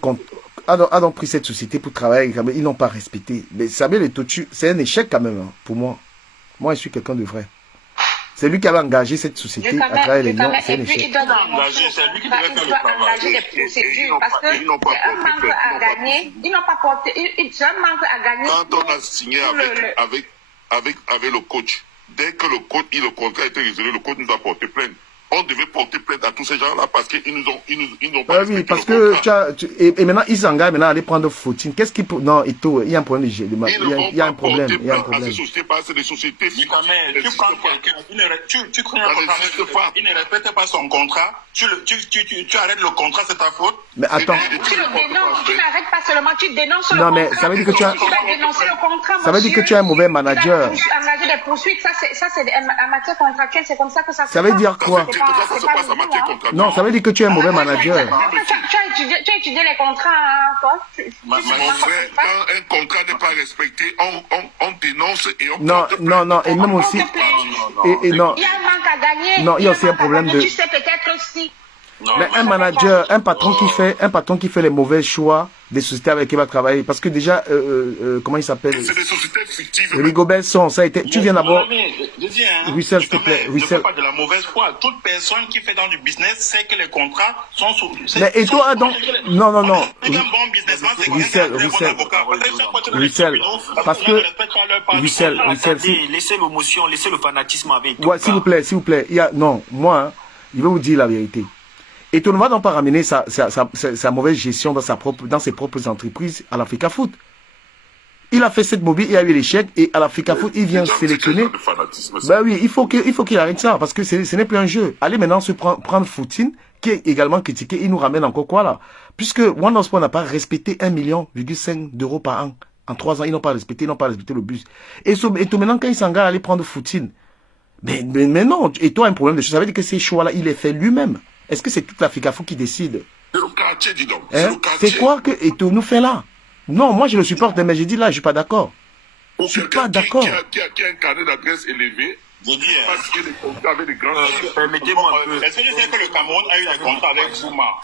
pris cette société pour travailler. Ils n'ont pas respecté. Mais Samuel Eto'o, c'est un échec quand même, hein, pour moi. Moi, je suis quelqu'un de vrai. C'est lui qui avait engagé cette société à travers les Lions. C'est un échec. Il doit engager des procédures parce que c'est un manque à gagner. Ils n'ont pas porté. C'est un manque à gagner. Quand on a signé avec le coach, dès que le contrat a été résolu, le coach nous a porté plainte. On devait porter plainte à tous ces gens-là parce qu'ils n'ont pas respecté parce le que et maintenant ils s'engagent maintenant à aller prendre Fautine. Qu'est-ce qui non, il y a un problème il y a un problème. Il y a un problème. Ces sociétés parce que c'est des sociétés. Tu prends quelqu'un, tu crées un contrat, il ne respecte pas son contrat, tu arrêtes le contrat, c'est ta faute. Mais attends. Tu le dénonces, tu n'arrêtes pas seulement, tu dénonces le contrat. Non mais ça veut dire que tu as dénoncé le contrat. Ça veut dire que tu es un mauvais manager. Engager des poursuites, ça c'est en matière contractuelle, c'est comme ça que ça se passe. Ça veut dire quoi? Non, ça veut dire que tu es un mauvais manager. Tu as étudié les contrats, hein, toi? Mon frère, quand un contrat n'est pas respecté, on dénonce et on... Non, et même aussi... Et non. Il y a un manque à gagner. Non, il y a aussi un problème de... Tu sais peut-être aussi. Mais un manager, un patron qui fait les mauvais choix des sociétés avec qui il va travailler, parce que déjà, comment il s'appelle? C'est des sociétés fictives. Rigobert Son, ça a été... Tu viens d'abord... Russell, s'il te plaît. Je ne fais pas de la mauvaise foi. Toute personne qui fait dans du business sait que les contrats sont sous... Mais et toi, donc... Non. Un bon businessman, c'est Russell, parce que... Russell, laissez l'émotion, laissez le fanatisme avec tout. Ouais, s'il vous plaît. Non, moi, je vais vous dire la vérité. Et tu ne vas donc pas ramener sa mauvaise gestion dans ses propres entreprises à l'Africa Foot. Il a fait cette mobile, il a eu l'échec, et à l'Africa Foot, il vient sélectionner. Ben oui, il faut qu'il arrête ça, parce que ce n'est plus un jeu. Allez maintenant se prendre Foutine, qui est également critiqué, il nous ramène encore quoi là? Puisque One Sport n'a pas respecté 1,5 million d'euros par an. En 3 ans, ils n'ont pas respecté le bus. Et tout maintenant, quand il s'engage à aller prendre Foutine, mais non, et toi, un problème de choses, ça veut dire que ces choix-là, il les fait lui-même. Est-ce que c'est toute l'Africa Foot qui décide? C'est le quartier, dis donc. C'est quoi que Eto'o nous fait là? Non, moi je le supporte, mais j'ai dit là, je suis pas d'accord. Je suis pas d'accord. Qui a un carnet d'adresse élevé, parce qu'il y a des contrats avec des grands... Permettez-moi un peu. Est-ce que tu sais que le Cameroun a eu des contrats avec Zouma?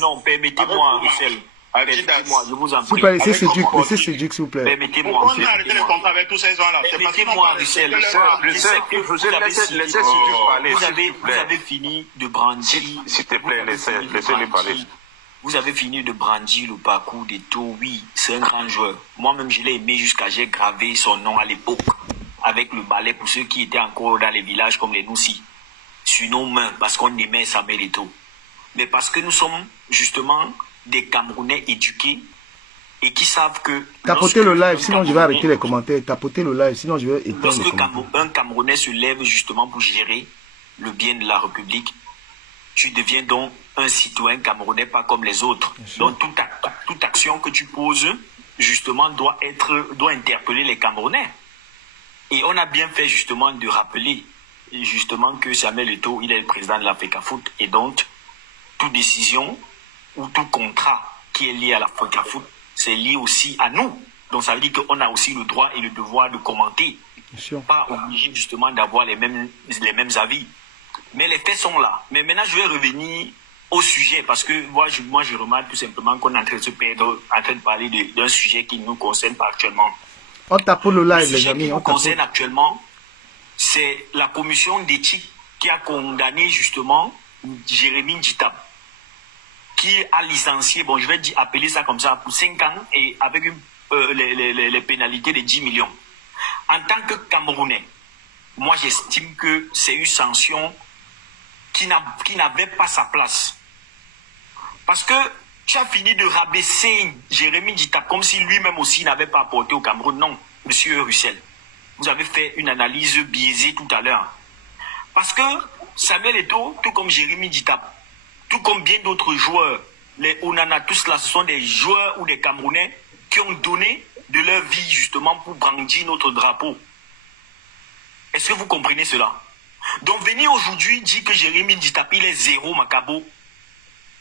Non, permettez-moi, Russell. Permettez-moi, je vous en prie. Laissez Cédric, s'il vous plaît. Permettez-moi. On a arrêté le contrat avec tous ces gens-là. Permettez-moi, Russell. Je sais que vous avez fini de brandir. S'il te plaît, laissez-le parler. Vous avez fini de brandir le parcours d'Eto'o. Oui, c'est un grand joueur. Moi-même, je l'ai aimé jusqu'à j'ai gravé son nom à l'époque avec le balai pour ceux qui étaient encore dans les villages comme les Noussi. Sur nos mains, parce qu'on aimait Samuel Eto'o. Mais parce que nous sommes justement des Camerounais éduqués et qui savent que... Tapotez le live, sinon je vais arrêter les commentaires. Tapotez le live, sinon je vais éteindre les commentaires. Lorsque un Camerounais se lève justement pour gérer le bien de la République, tu deviens donc un citoyen camerounais pas comme les autres. Donc toute action que tu poses, justement, doit interpeller les Camerounais. Et on a bien fait justement de rappeler justement que Samuel Eto'o, il est le président de l'Africa Foot, et donc toute décision ou tout contrat qui est lié à l'Africa Foot, c'est lié aussi à nous. Donc ça veut dire qu'on a aussi le droit et le devoir de commenter. Pas obligé justement d'avoir les mêmes avis. Mais les faits sont là. Mais maintenant, je vais revenir au sujet, parce que moi, je remarque tout simplement qu'on est en train de se perdre, en train de parler d'un sujet qui ne nous concerne pas actuellement. On tape le live, les amis. Ce qui nous concerne actuellement, c'est la commission d'éthique qui a condamné justement Jérémy Ndjitap, qui a licencié, bon, je vais appeler ça comme ça, pour 5 ans et avec les pénalités de 10 millions. En tant que Camerounais, moi, j'estime que c'est une sanction qui n'avait pas sa place. Parce que tu as fini de rabaisser Jérémy Ndjitap comme si lui-même aussi n'avait pas apporté au Cameroun. Non, monsieur Russell, vous avez fait une analyse biaisée tout à l'heure. Parce que Samuel Eto'o, tout comme Jérémy Ndjitap, tout comme bien d'autres joueurs, les Onana, tous là, ce sont des joueurs ou des Camerounais qui ont donné de leur vie justement pour brandir notre drapeau. Est-ce que vous comprenez cela? Donc venir aujourd'hui dire que Jérémy Ndjitap, il est zéro Macabo,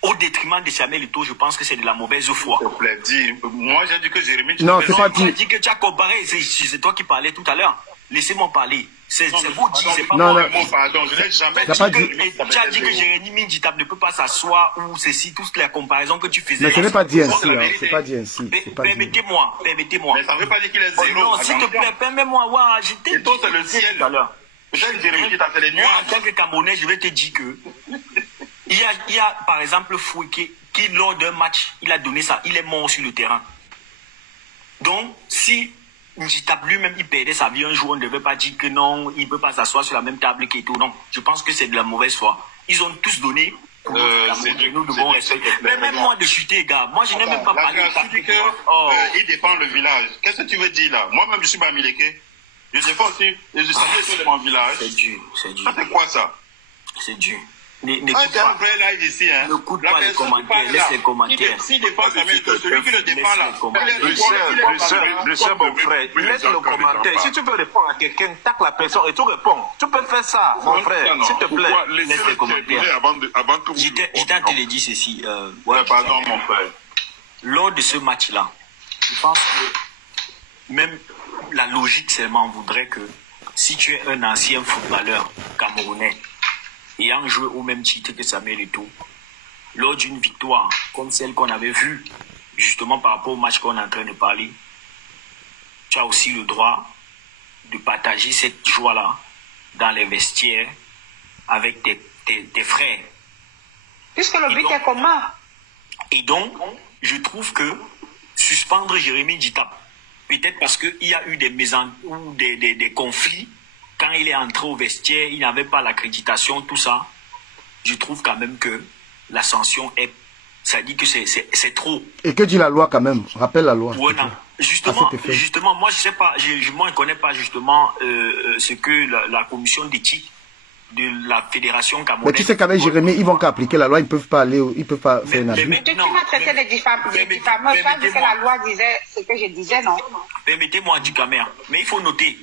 au détriment de Samuel Eto'o, je pense que c'est de la mauvaise foi. S'il te plaît, dis. Moi, j'ai dit que Jérémy... Non, c'est pas Tu as dit. dit que tu as comparé, c'est toi qui parlais tout à l'heure. Laissez-moi parler. C'est vous dire, c'est pas Non, moi. non. Pardon, je n'ai jamais T'as pas dit. Tu as dit que Jérémy Nditap ne peut pas s'asseoir ou ceci, toutes les comparaisons que tu faisais. Mais ce n'est pas dit ainsi. C'est la Hein. vérité. C'est pas dit ainsi. C'est pas dit. Permettez-moi. Mais ça ne veut pas dire qu'il est Oh zéro. non, s'il te Attention. plaît, permets-moi. Ouais, je t'ai Et toi, c'est le ciel. tout à l'heure. Peut-être Jérémy qui t'a fait les Moi, en nuages. tant que Camerounais, je vais te dire que il y a par exemple Fouké qui, lors d'un match, il a donné ça, il est mort sur le terrain. Donc, si Nditap lui-même, il perdait sa vie un jour, on ne devait pas dire que non, il ne peut pas s'asseoir sur la même table qu'Eto'o. Non, je pense que c'est de la mauvaise foi. Ils ont tous donné pour notre Cameroun, et nous devons respecter. Mais même moi de chuter, gars, moi je n'ai même pas parlé de tu dis tactique. Oh. qu'il défend le village. Qu'est-ce que tu veux dire là? Moi-même, je suis Bamileke. Je défends aussi. Et je savais que c'est mon village. C'est dur, c'est dur. Ça, c'est quoi ça? C'est dur. Ah, N'écoute c'est un pas. vrai live ici. Hein. N'écoute La pas les personne qui commentaires, parle laisse là, les commentaires. S'il défend Samuel Eto'o, celui qui le défend là. Lucien, mon frère, laisse le commentaire. Si tu veux répondre à quelqu'un, tac la personne et tu réponds. Tu peux faire ça, mon frère, s'il te plaît. Laisse les commentaires. Avant que vous... J'étais en train de dire ceci. Ouais, pardon, mon frère. Lors de ce match-là, je pense que même la logique seulement voudrait que si tu es un ancien footballeur camerounais ayant joué au même titre que Samuel Eto'o, lors d'une victoire comme celle qu'on avait vue, justement par rapport au match qu'on est en train de parler, tu as aussi le droit de partager cette joie-là dans les vestiaires avec tes frères. Puisque le Et but donc- est commun. Et donc, je trouve que suspendre Jérémy Nditap, peut-être parce qu'il y a eu des mésententes ou des conflits, quand il est entré au vestiaire, il n'avait pas l'accréditation, tout ça, je trouve quand même que la sanction est... Ça dit que c'est trop. Et que dit la loi quand même? Rappelle la loi. Ouais, non. Justement, moi je sais pas, moi je ne connais pas justement ce que la commission d'éthique de la fédération Mais camerounaise... tu sais qu'avec Jérémy, ils vont qu'appliquer la loi, ils peuvent pas aller, ils peuvent pas faire un Mais- abus. mais- Tu Non, m'as traité de diffameur. Tu as dit que la loi disait ce que je disais, non? Permettez-moi, du caméra. Mais il faut noter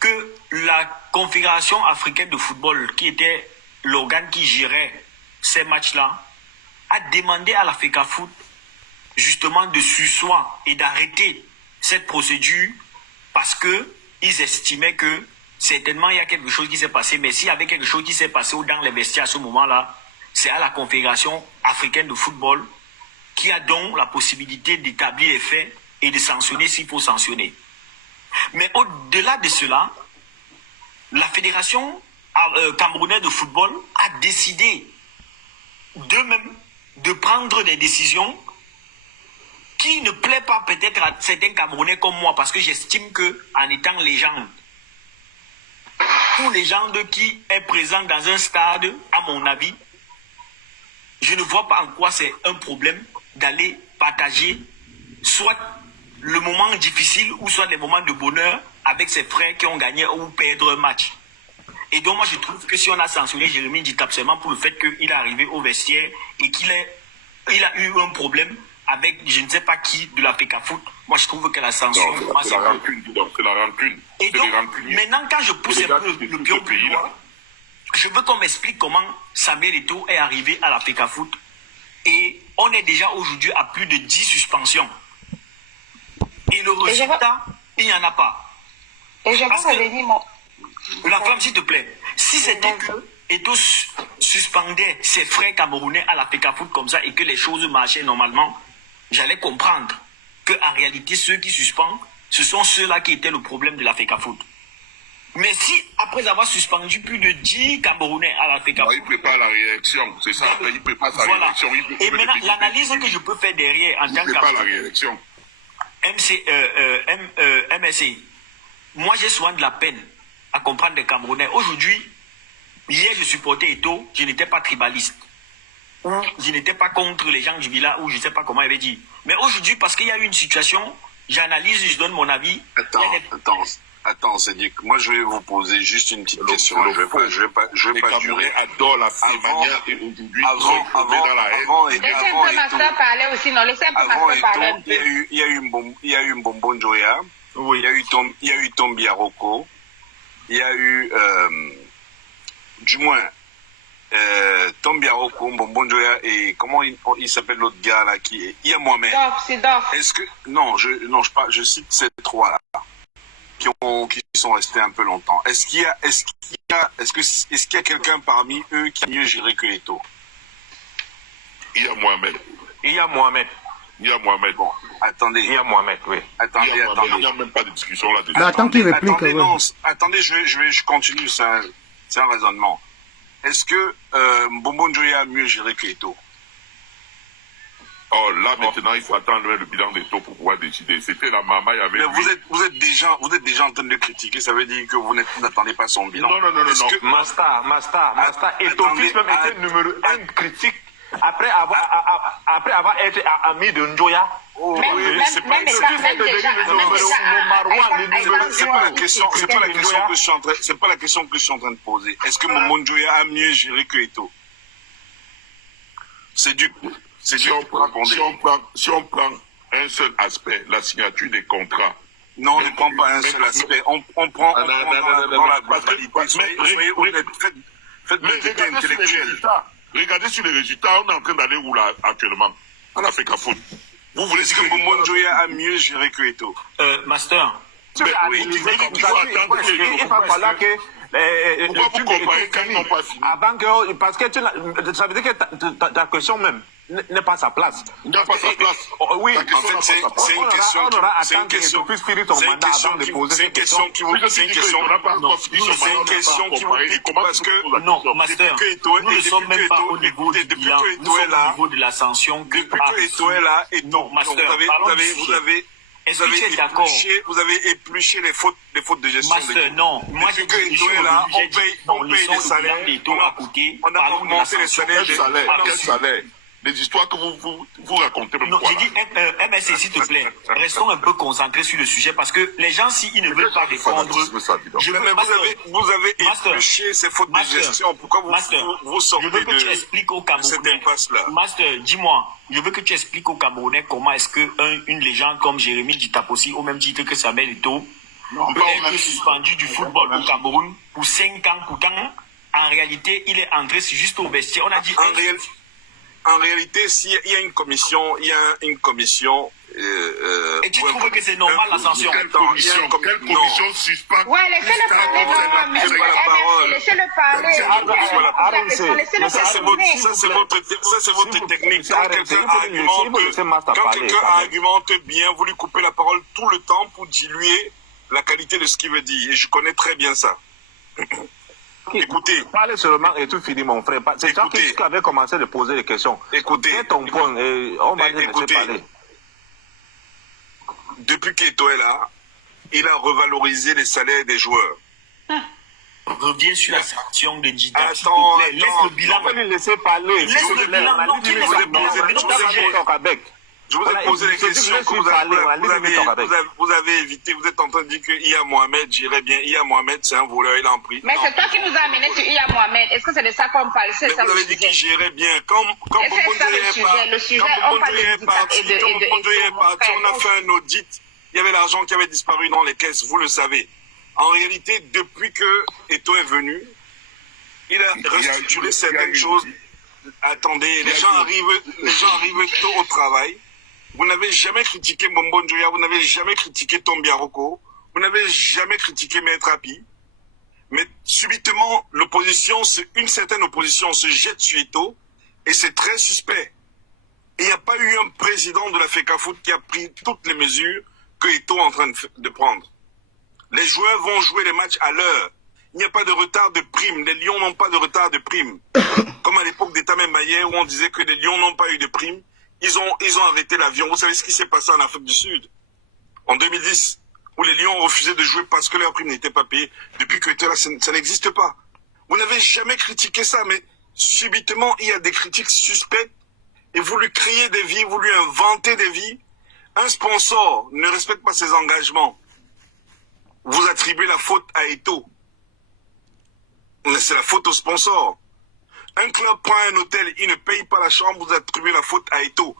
que la Confédération africaine de football, qui était l'organe qui gérait ces matchs-là, a demandé à la FECAFOOT justement de s'asseoir et d'arrêter cette procédure parce que ils estimaient que certainement il y a quelque chose qui s'est passé, mais s'il y avait quelque chose qui s'est passé dans les vestiaires à ce moment-là, c'est à la Confédération africaine de football qui a donc la possibilité d'établir les faits et de sanctionner s'il faut sanctionner. Mais au-delà de cela, la Fédération camerounaise de football a décidé d'eux-mêmes de prendre des décisions qui ne plaît pas peut-être à certains Camerounais comme moi, parce que j'estime que en étant légende, pour légende qui est présent dans un stade, à mon avis, je ne vois pas en quoi c'est un problème d'aller partager soit le moment difficile ou soit les moments de bonheur avec ses frères qui ont gagné ou perdu un match. Et donc moi je trouve que si on a sanctionné Jérémy Nditap seulement pour le fait qu'il est arrivé au vestiaire et qu'il a eu un problème avec je ne sais pas qui de la FECAFOOT, moi je trouve que la sanction... C'est la rancune. C'est la rancune. Et C'est donc, les rancuniers. maintenant quand je pousse Les un gars peu de le tout pion ce plus pays-là. loin, je veux qu'on m'explique comment Samuel Eto'o est arrivé à la FECAFOOT et on est déjà aujourd'hui à plus de 10 suspensions. Et le résultat, il n'y en a pas. Et je vais Parce que- revenir, mon... La femme, s'il te plaît, si c'était que Eto'o suspendait ses frères camerounais à la FECAFOOT comme ça et que les choses marchaient normalement, j'allais comprendre qu'en réalité, ceux qui suspendent, ce sont ceux-là qui étaient le problème de la FECAFOOT. Mais si, après avoir suspendu plus de 10 Camerounais à la FECAFOOT... Il prépare la réélection, c'est ça. Il prépare sa Voilà. réélection. Et maintenant, l'analyse que je peux faire derrière en Il tant prépare la qu'Africain, réélection. MSC, moi j'ai souvent de la peine à comprendre les Camerounais. Aujourd'hui, hier je supportais Eto'o, je n'étais pas tribaliste. Ou je n'étais pas contre les gens du village, ou je ne sais pas comment il avait dit. Mais aujourd'hui, parce qu'il y a eu une situation, j'analyse, je donne mon avis. Attends, Cédric, moi je vais vous poser juste une petite question. Je vais pas Les durer. Camerounais adorent la manière et aujourd'hui ils sont tombés dans la haine. Laissez un peu Master parler aussi, non? Laissez un peu Master parler un peu. Il y a eu Mbombo Njoya, Oui. il y a eu Tombi Aroko, il y a eu, du moins, Tombiaroko, Mbonjoya et comment il s'appelle l'autre gars là qui est Iya Mohamed. C'est Dorf. Est-ce que je cite ces trois là qui sont restés un peu longtemps. Est-ce qu'il y a quelqu'un parmi eux qui a mieux géré que Eto'o? Iya Mohamed. Bon, attendez. Il y a Mohamed, oui. Attendez. Il n'y a même pas de discussion là-dessus. Mais attends qu'il réplique. Attendez, attendez, je continue, c'est un raisonnement. Est-ce que Mbonjoya a mieux géré que Eto'o? Oh, là, maintenant, il faut attendre le bilan d'Eto'o pour pouvoir décider. C'était la maman, il y avait... Mais vous êtes déjà en train de critiquer, ça veut dire que vous n'attendez pas son bilan. Non. Master, Eto'o fils même était numéro 1 critique après avoir été ami de Njoya. Oh, oui, c'est pas la question que je suis en train de poser. Est-ce que Mbonjoya a mieux géré que Eto'o? Si on prend un seul aspect, la signature des contrats. Non, on ne prend pas un seul aspect. On prend dans la globalité. Soyez honnête, faites de l'équité intellectuelle. Regardez sur les résultats, on est en train d'aller où là actuellement? On a fait qu'à foutre. Vous voulez dire que Mbonjoya a mieux géré que Eto'o? Master. Il va falloir que... Pourquoi vous comparez quand ils n'ont pas fini? Avant que... Parce que ça veut dire que ta question même n'est pas sa place. Il n'a pas sa place. Oui, en fait, c'est une question. On aura attendu que tu puisses finir ton mandat avant de poser cette question. C'est une question qui vous pique parce que... Non, Master, nous ne sommes même pas au niveau du bilan. Nous sommes au niveau de la sanction. Depuis que Eto'o est là, non, Master, vous avez épluché les fautes de gestion. Master, non. Moi, depuis que Eto'o est là, on paye des salaires. On a augmenté les salaires. Quel salaire? Les histoires que vous racontez. Non, j'ai dit MSC, s'il te plaît. Restons un peu concentrés sur le sujet parce que les gens, s'ils ne veulent pas répondre. Vous avez épluché ces fautes de gestion. Pourquoi vous sortez de cette impasse-là? Master, dis-moi, je veux que tu expliques aux Camerounais comment est-ce qu'une légende comme Jérémy Djitapossi, au même titre que Samuel Eto'o, peut être suspendu du football au Cameroun pour 5 ans. Pourtant, en réalité, il est entré juste au vestiaire. On a dit. En réalité, s'il y a une commission, et tu trouves que c'est normal la sanction? Quelle commission suspend? Ouais, laissez-le parler. Laissez-le parler. Ça, c'est votre technique. Quand quelqu'un argumente bien, vous lui coupez la parole tout le temps pour diluer la qualité de ce qu'il veut dire. Et je connais très bien ça. Écoutez. Parlez seulement et tout fini, mon frère. C'est toi qui avait commencé de poser des questions. Écoutez. C'est ton point. On va laisser parler. Depuis qu'Eto'o est là, il a revalorisé les salaires des joueurs. Reviens sur la sanction de Djita. Attends, laisse le bilan. On va lui laisser parler. Laisse le bilan. Non, qui laisse le bilan? Je vous ai posé les questions que vous avez évité. Vous êtes en train de dire que Iya Mohamed gérait bien. Iya Mohamed, c'est un voleur, il a pris. Mais c'est toi qui nous as amené sur Iya Mohamed. Est-ce que c'est de ça qu'on parle? Vous avez dit qu'il gérait bien. Quand Mbonjoya est parti, on a fait un audit. Il y avait l'argent qui avait disparu dans les caisses, vous le savez. En réalité, depuis que Eto'o est venu, il a restructuré certaines choses. Attendez, les gens arrivent tôt au travail. Vous n'avez jamais critiqué Mbonjoya, vous n'avez jamais critiqué Tombiaroko, vous n'avez jamais critiqué Maître Api. Mais subitement, une certaine opposition se jette sur Eto'o et c'est très suspect. Et il n'y a pas eu un président de la FECAFOOT qui a pris toutes les mesures que Eto'o est en train de prendre. Les joueurs vont jouer les matchs à l'heure. Il n'y a pas de retard de prime. Les Lions n'ont pas de retard de prime. Comme à l'époque d'État Maillet où on disait que les Lions n'ont pas eu de prime. Ils ont arrêté l'avion. Vous savez ce qui s'est passé en Afrique du Sud en 2010, où les Lions ont refusé de jouer parce que leur prime n'était pas payée. Depuis que là, ça n'existe pas. Vous n'avez jamais critiqué ça, mais subitement, il y a des critiques suspectes et vous lui créez des vies, vous lui inventez des vies. Un sponsor ne respecte pas ses engagements. Vous attribuez la faute à Eto'o. C'est la faute au sponsor. Un club prend un hôtel, il ne paye pas la chambre, vous attribuez la faute à Eto'o.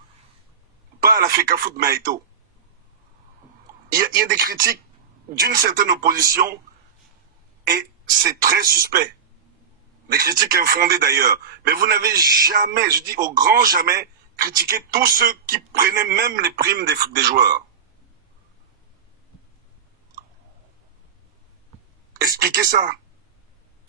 Pas à la FECAFOOT, mais à Eto'o. Il y a des critiques d'une certaine opposition et c'est très suspect. des critiques infondées d'ailleurs. Mais vous n'avez jamais, je dis au grand jamais, critiqué tous ceux qui prenaient même les primes des joueurs. Expliquez ça.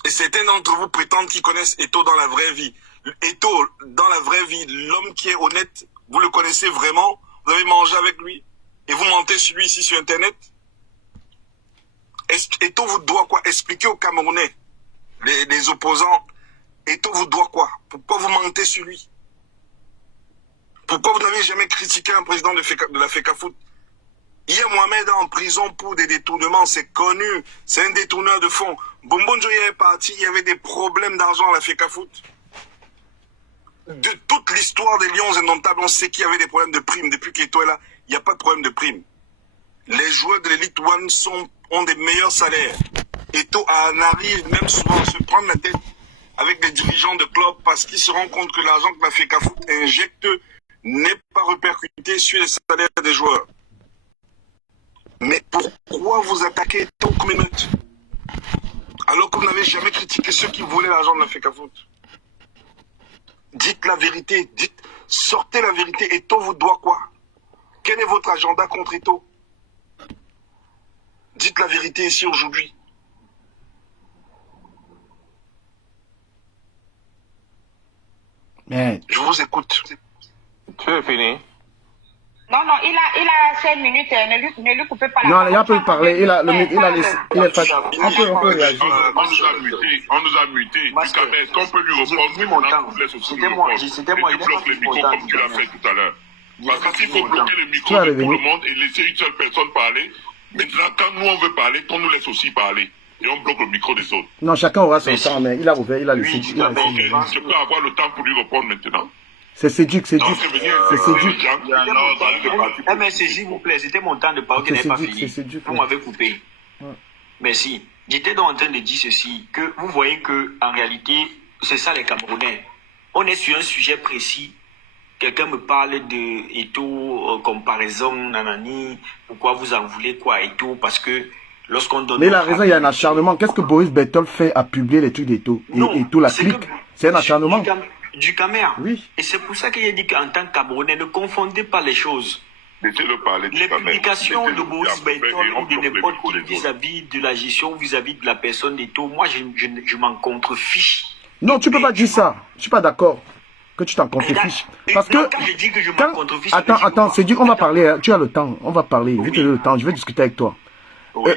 Et certains d'entre vous prétendent qu'ils connaissent Eto'o dans la vraie vie. Eto'o, dans la vraie vie, l'homme qui est honnête, vous le connaissez vraiment? Vous avez mangé avec lui? Et vous mentez sur lui ici sur Internet? Eto'o vous doit quoi? Expliquez aux Camerounais, les opposants, Eto'o vous doit quoi? Pourquoi vous mentez sur lui? Pourquoi vous n'avez jamais critiqué un président de la FECAFOOT? Hier, Mohamed est en prison pour des détournements, c'est connu, c'est un détourneur de fonds. Bombonjo est parti, il y avait des problèmes d'argent à la FECAFOOT. De toute l'histoire des Lions indomptables, on sait qu'il y avait des problèmes de primes. Depuis qu'Eto'o est là, il n'y a pas de problème de primes. Les joueurs de l'Elite One ont des meilleurs salaires. Eto'o en arrive même souvent à se prendre la tête avec des dirigeants de clubs parce qu'ils se rendent compte que l'argent que la FECAFOOT injecte n'est pas répercuté sur les salaires des joueurs. Mais pourquoi vous attaquez Eto'o comme une meute alors que vous n'avez jamais critiqué ceux qui voulaient l'argent de la FECAFOOT? Dites la vérité, sortez la vérité. Eto'o vous doit quoi? Quel est votre agenda contre Eto'o? Dites la vérité ici aujourd'hui. Mais... Je vous écoute. Tu veux finir? Non, il a 5 minutes, ne lui coupez pas la parole. Non, il peut parler, il est fatigué. On peut réagir. On nous a mutés. Est-ce qu'on peut lui répondre? C'était moi, tu bloques le micro comme tu l'as fait tout à l'heure. Parce que s'il faut bloquer le micro de tout le monde et laisser une seule personne parler, maintenant quand nous on veut parler, on nous laisse aussi parler. Et on bloque le micro des autres. Non, chacun aura son temps, mais il a ouvert, il a laissé. Je peux avoir le temps pour lui répondre maintenant. C'est Cédric. Mais s'il vous plaît, c'était mon temps de parole qui n'est pas fini. Vous m'avez coupé. Merci. J'étais donc en train de dire ceci, que vous voyez que en réalité, c'est ça les Camerounais. On est sur un sujet précis. Quelqu'un me parle de Eto'o, comparaison, nanani. Pourquoi vous en voulez quoi Eto'o? Parce que lorsqu'on donne... Mais il a raison, il y a un acharnement. Qu'est-ce que Boris Berthold fait à publier les trucs d'Eto'o? Et tout la clique. C'est un acharnement. Du Camer. Oui. Et c'est pour ça qu'il a dit qu'en tant que Camerounais, ne confondez pas les choses. Laissez-le parler. Les publications de Boris Berthold ou de n'importe qui vis-à-vis de la gestion, vis-à-vis de la personne d'Eto'o, moi je m'en contrefiche. Non, tu peux pas dire ça. Je suis pas d'accord que tu t'en contrefiches. Parce que... Quand je dis que je m'en contrefiche... Attends, c'est dit qu'on va parler. Tu as le temps. On va parler. Je vais te donner le temps. Je vais discuter avec toi. Oui.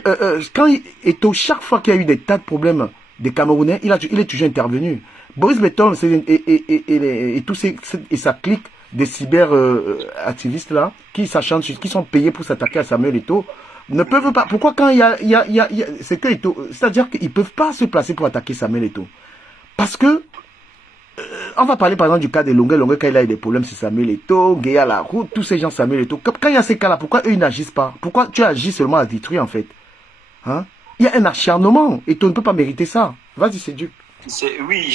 Quand Eto'o, chaque fois qu'il y a eu des tas de problèmes des Camerounais, il est toujours intervenu. Boris Berthold et tous et sa clique des cyber-activistes là, qui sont payés pour s'attaquer à Samuel Eto'o, ne peuvent pas. Pourquoi quand il y a c'est que Eto'o, c'est-à-dire qu'ils peuvent pas se placer pour attaquer Samuel Eto'o. Parce que on va parler par exemple du cas de Longue quand il a eu des problèmes, c'est Samuel Eto'o, Guéa la route, tous ces gens Samuel Eto'o. Quand il y a ces cas-là, pourquoi eux ils n'agissent pas? Pourquoi tu agis seulement à détruire en fait? Hein? Il y a un acharnement. Eto'o ne peut pas mériter ça. Vas-y, c'est Duc. Oui,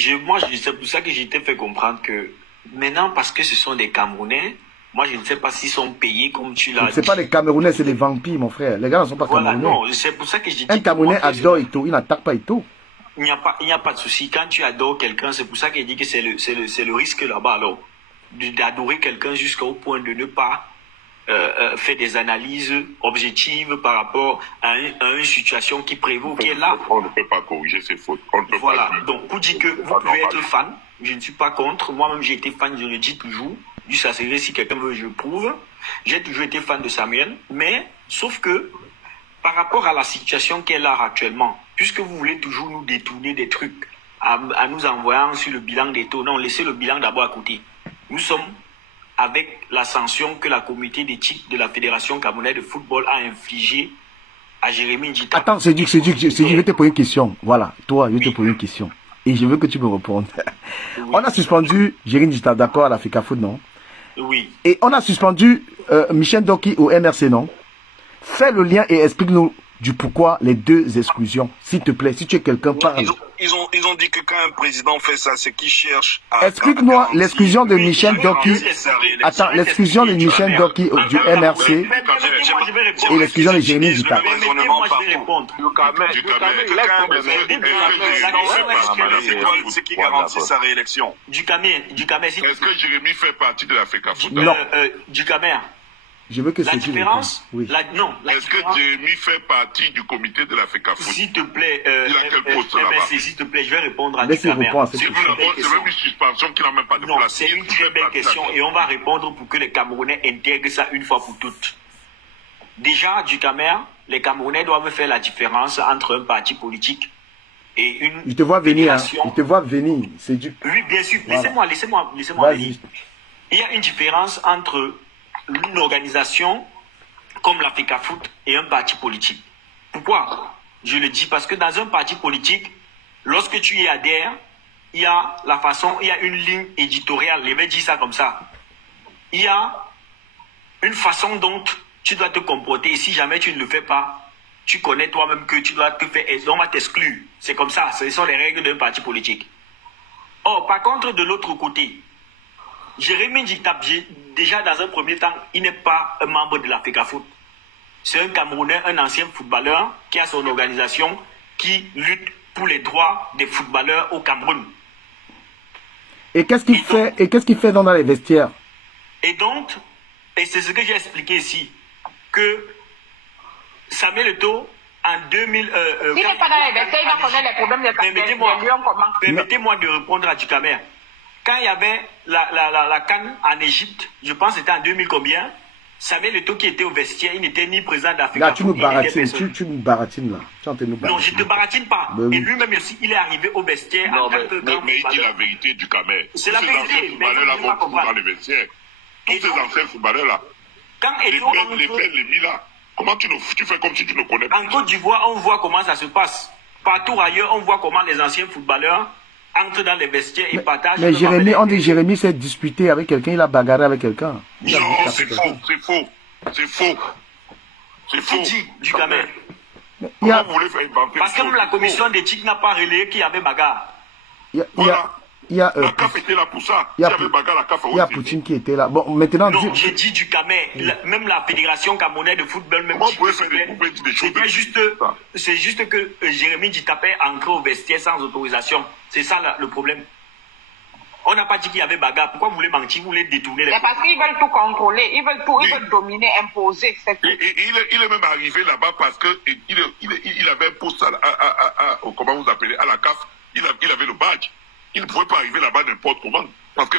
c'est pour ça que j'ai été fait comprendre que maintenant, parce que ce sont des Camerounais, moi je ne sais pas s'ils sont payés comme tu l'as dit. C'est pas des Camerounais, c'est des vampires, mon frère. Les gars ne sont pas Camerounais. Non, c'est pour ça que j'ai dit. Un Camerounais adore Eto'o, il n'attaque pas Eto'o. Il n'y a pas de souci. Quand tu adores quelqu'un, c'est pour ça que je dis que c'est le risque là-bas, alors. D'adorer quelqu'un jusqu'au point de ne pas faire des analyses objectives par rapport à une situation qui prévaut, qui est là. On ne peut pas corriger ses fautes. Voilà. Donc, pour dire que vous pouvez être fan, je ne suis pas contre. Moi-même, j'ai été fan, je le dis toujours. Du Sasséré, si quelqu'un veut, je prouve. J'ai toujours été fan de Samuel. Mais, sauf que, par rapport à la situation qu'elle a actuellement, puisque vous voulez toujours nous détourner des trucs, à nous envoyant sur le bilan d'Eto'o, non, laissez le bilan d'abord à côté. Nous sommes avec la sanction que la comité d'éthique de la Fédération camerounaise de football a infligée à Jérémy Ndjita. Attends, c'est Duc, je vais te poser une question. Voilà, toi, je vais te poser une question. Et je veux que tu me répondes. Oui. On a suspendu Jérémy Ndjita, d'accord, à la FECAFOOT, non? Oui. Et on a suspendu Michel Doki au MRC, non? Fais le lien et explique-nous du pourquoi les deux exclusions. S'il te plaît, si tu es quelqu'un, parle. Ils ont dit que quand un président fait ça, c'est qu'il cherche à... Explique-moi l'exclusion de Michel Doki. Attends, l'exclusion de Michel Doki du MRC et l'exclusion de Jérémy Ndjita. Permettez-moi, je vais répondre. C'est qui garantit sa réélection? Ducamer, Est-ce que Jérémy fait partie de l'Africa Foot? Non. Ducamer. Je veux que La c'est qui différence, oui. Est-ce que Jérémy fait partie du comité de l'Africa Foot? S'il te plaît, Il a quel poste là-bas? s'il te plaît, je vais répondre à Laissez Ducamer. répondre à cette C'est question. même une suspension qui n'a même pas de Non, place. c'est une très belle question et on va répondre pour que les Camerounais intègrent ça une fois pour toutes. Déjà, Ducamer, les Camerounais doivent faire la différence entre un parti politique et une Il te voit venir, hein. fédération. Il te voit venir. C'est du... Oui, bien sûr. Voilà. Laissez-moi Vas-y. venir. Il y a une différence entre une organisation comme l'Africa Foot et un parti politique. Pourquoi? Je le dis parce que dans un parti politique, lorsque tu y adhères, il y a une ligne éditoriale, je vais dire ça comme ça. Il y a une façon dont tu dois te comporter et si jamais tu ne le fais pas, tu connais toi-même que tu dois te faire, on va t'exclure. C'est comme ça, ce sont les règles d'un parti politique. Or, par contre, de l'autre côté, Jérémy Djitap, déjà dans un premier temps, il n'est pas un membre de l'Africa Foot. C'est un Camerounais, un ancien footballeur qui a son organisation qui lutte pour les droits des footballeurs au Cameroun. Et qu'est-ce qu'il fait dans les vestiaires? Et donc, et c'est ce que j'ai expliqué ici, que Samuel Eto'o, en 2000... S'il n'est pas dans les vestiaires, il va connaître les problèmes des lions comment? Permettez-moi de répondre à Ducamer. Quand il y avait la CAN en Égypte, je pense que c'était en 2000 combien, Samuel Eto'o qui était au vestiaire, il n'était ni président d'Africa. Là, tu nous baratines, tu nous baratines là. Non, je ne te baratine pas. Oui. Et lui-même aussi, il est arrivé au vestiaire en tant que grand Mais il dit footballeur. la vérité du Camer. C'est la vérité, mais Footballeurs là il faut pas vont comprendre. dans les vestiaires. Tous ces anciens footballeurs là. Quand Les Eto'o belles, les entre mis là. Comment tu fais comme si tu ne connais pas? en Côte d'Ivoire, on voit comment ça se passe. Partout ailleurs, on voit comment les anciens footballeurs entrent dans les vestiaires et partagent. Mais Jérémy, on dit Jérémy s'est disputé avec quelqu'un, il a bagarré avec quelqu'un. Non, c'est faux, c'est faux. C'est faux. C'est Qui faux. dit Ducamer? Comment vous voulez faire inventer Parce que même la commission d'éthique n'a pas relayé qu'il y avait bagarre. Il y a la CAF était là pour ça. il y a S'il y avait bagarre, la CAF il y a aussi. Poutine qui était là. Bon, maintenant... Non, j'ai dit Ducamer. Même la fédération camerounaise de football, même Comment dit vous pouvez que faire des c'était- vous pouvez dire des choses c'était de- juste, c'est juste que Jérémy Djitap est entré au vestiaire sans autorisation. C'est ça le problème. On n'a pas dit qu'il y avait bagarre. Pourquoi vous voulez mentir? Vous voulez détourner les C'est parce qu'ils veulent tout contrôler, ils veulent tout, ils veulent dominer, imposer. C'est tout. Il est même arrivé là-bas parce que il avait un poste comment vous appelez, à la CAF. Il avait le badge. Il ne pouvait pas arriver là-bas n'importe comment. Parce que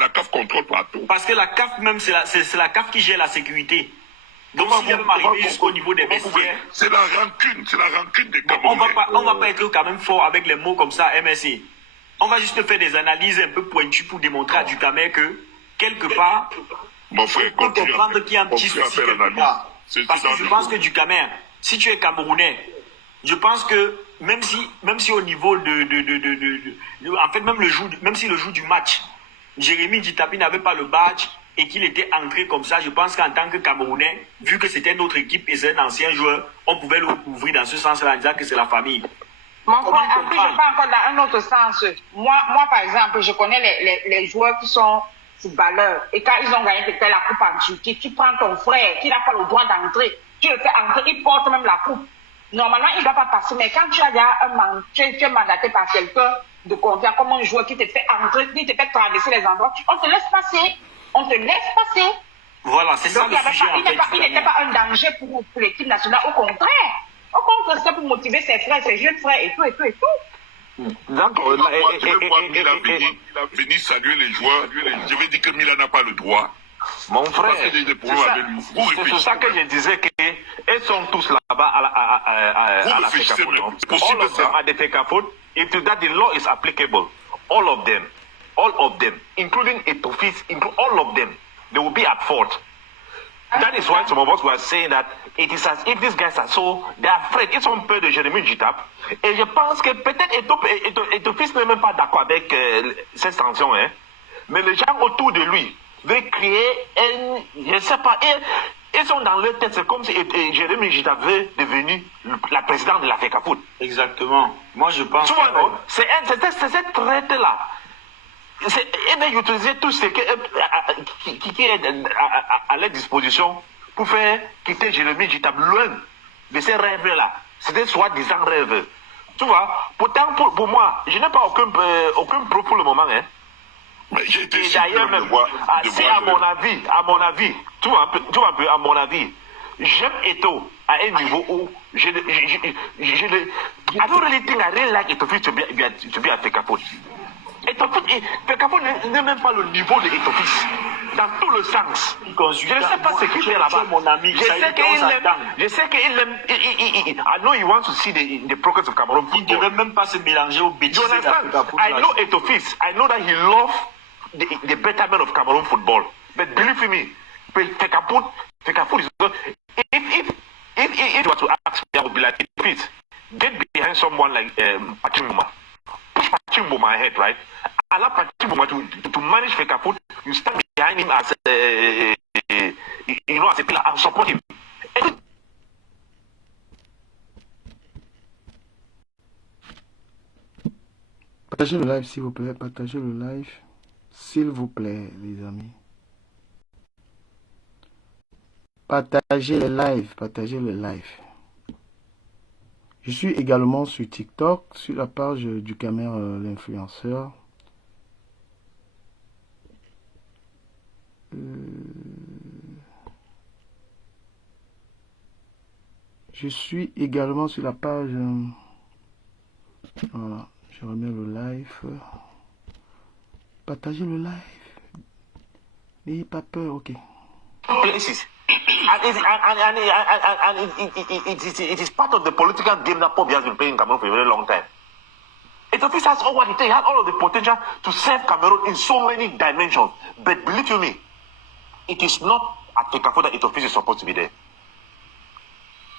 la CAF contrôle partout. Parce que la CAF même, c'est la CAF qui gère la sécurité. Donc s'il est même arrivé jusqu'au niveau des vestiaires, C'est la rancune des on Camerounais. va pas être quand même fort avec les mots comme ça, MSC. On va juste faire des analyses un peu pointues pour démontrer à Ducamer que, quelque part, Mon frère, il faut comprendre qu'il y a un petit continue à souci faire quelque l'analyse. part. C'est Parce que dans je le pense fond. que Ducamer, si tu es Camerounais, je pense que même si au niveau en fait, même si le jour du match, Jérémy Djitap n'avait pas le badge et qu'il était entré comme ça, je pense qu'en tant que Camerounais, vu que c'était notre équipe et c'est un ancien joueur, on pouvait le couvrir dans ce sens-là en disant que c'est la famille. Mon Comment frère, après, je comprendre? pas encore dans un autre sens. Moi, par exemple, je connais les joueurs qui sont footballeurs. Et quand ils ont gagné peut-être la coupe en Turquie, tu prends ton frère qui n'a pas le droit d'entrer. Tu le fais entrer, il porte même la coupe. Normalement, il ne doit pas passer. Mais quand tu as déjà tu es mandaté par quelqu'un de confiance, comme un joueur qui te fait entrer, qui te fait traverser les endroits, on te laisse passer. On te laisse passer. Voilà, c'est ça Donc, le sujet en fait. il n'était pas un danger pour l'équipe nationale. Au contraire. Au contraire, c'est pour motiver ses frères, ses jeunes frères et tout, et tout, et tout. Donc, Je vais voir Milan venir saluer les joueurs. Je vais dire que Milan n'a pas le droit. mon frère, Parce qu'il y a des problèmes avec lui. Vous c'est réfléchissez ça que je disais qu'ils sont tous là-bas à la réfléchissez FECAFOOT. même. C'est possible All of them ça. at the FECAFOOT, if that the law is applicable, all of them, including Etofis, all of them, they will be at fault. That is why some of us were saying that it is as if these guys are so, they are afraid. Ils sont peur de Jérémy Djitap. Et je pense que peut-être Etofis n'est même pas d'accord avec cette sanction, hein. Mais les gens autour de lui veulent créer je ne sais pas, ils sont dans leur tête, c'est comme si Jérémy Djitap veut devenir la présidente de la FECAFOOT. Exactement. Moi, je pense Tu vois, non? C'est cette traite-là. Et bien, utiliser tout ce qui est à leur disposition pour faire quitter Jérémy Djitap loin de ces rêves-là. C'était soi-disant rêve. Tu vois, pourtant, pour moi, je n'ai pas aucun pro pour le moment. Hein. Mais j'ai été d'ailleurs, même, à mon avis, tu vois un peu, à mon avis, j'aime Eto'o à un niveau où I don't really think I really like Eto'o to be at Fecafoot. Fecafoot n'est même pas le niveau de Eto'o dans tout le sens. Je ne sais pas ce qu'il fait là-bas. Je sais qu'il aime. I know he wants to see the progress of Cameroon football. Il ne devrait même pas se mélanger au bêtises. I know Eto'o. I know that he loves the betterment of Cameroon football. But believe me, Fecafoot is not. If you were to ask me, I would be like, please, get behind someone like Patrick Mboma. Push Patrick Mboma ahead, right? Allow Patrick Mboma to manage Fecafoot. You stand behind him as as a pillar and support him. Partagez le live, s'il vous plaît. Partagez le live, s'il vous plaît, les amis. Partagez le live, partagez le live. Je suis également sur TikTok, sur la page du Camer l'influenceur. Je suis également sur la page. Voilà, je remets le live. Partagez le live. N'ayez pas peur, ok. Places. It is part of the political game that Pobi has been playing in Cameroon for a very long time. Eto'o has all what it takes. He has all of the potential to serve Cameroon in so many dimensions. But believe you me, it is not at Fecafoot that Eto'o is supposed to be there.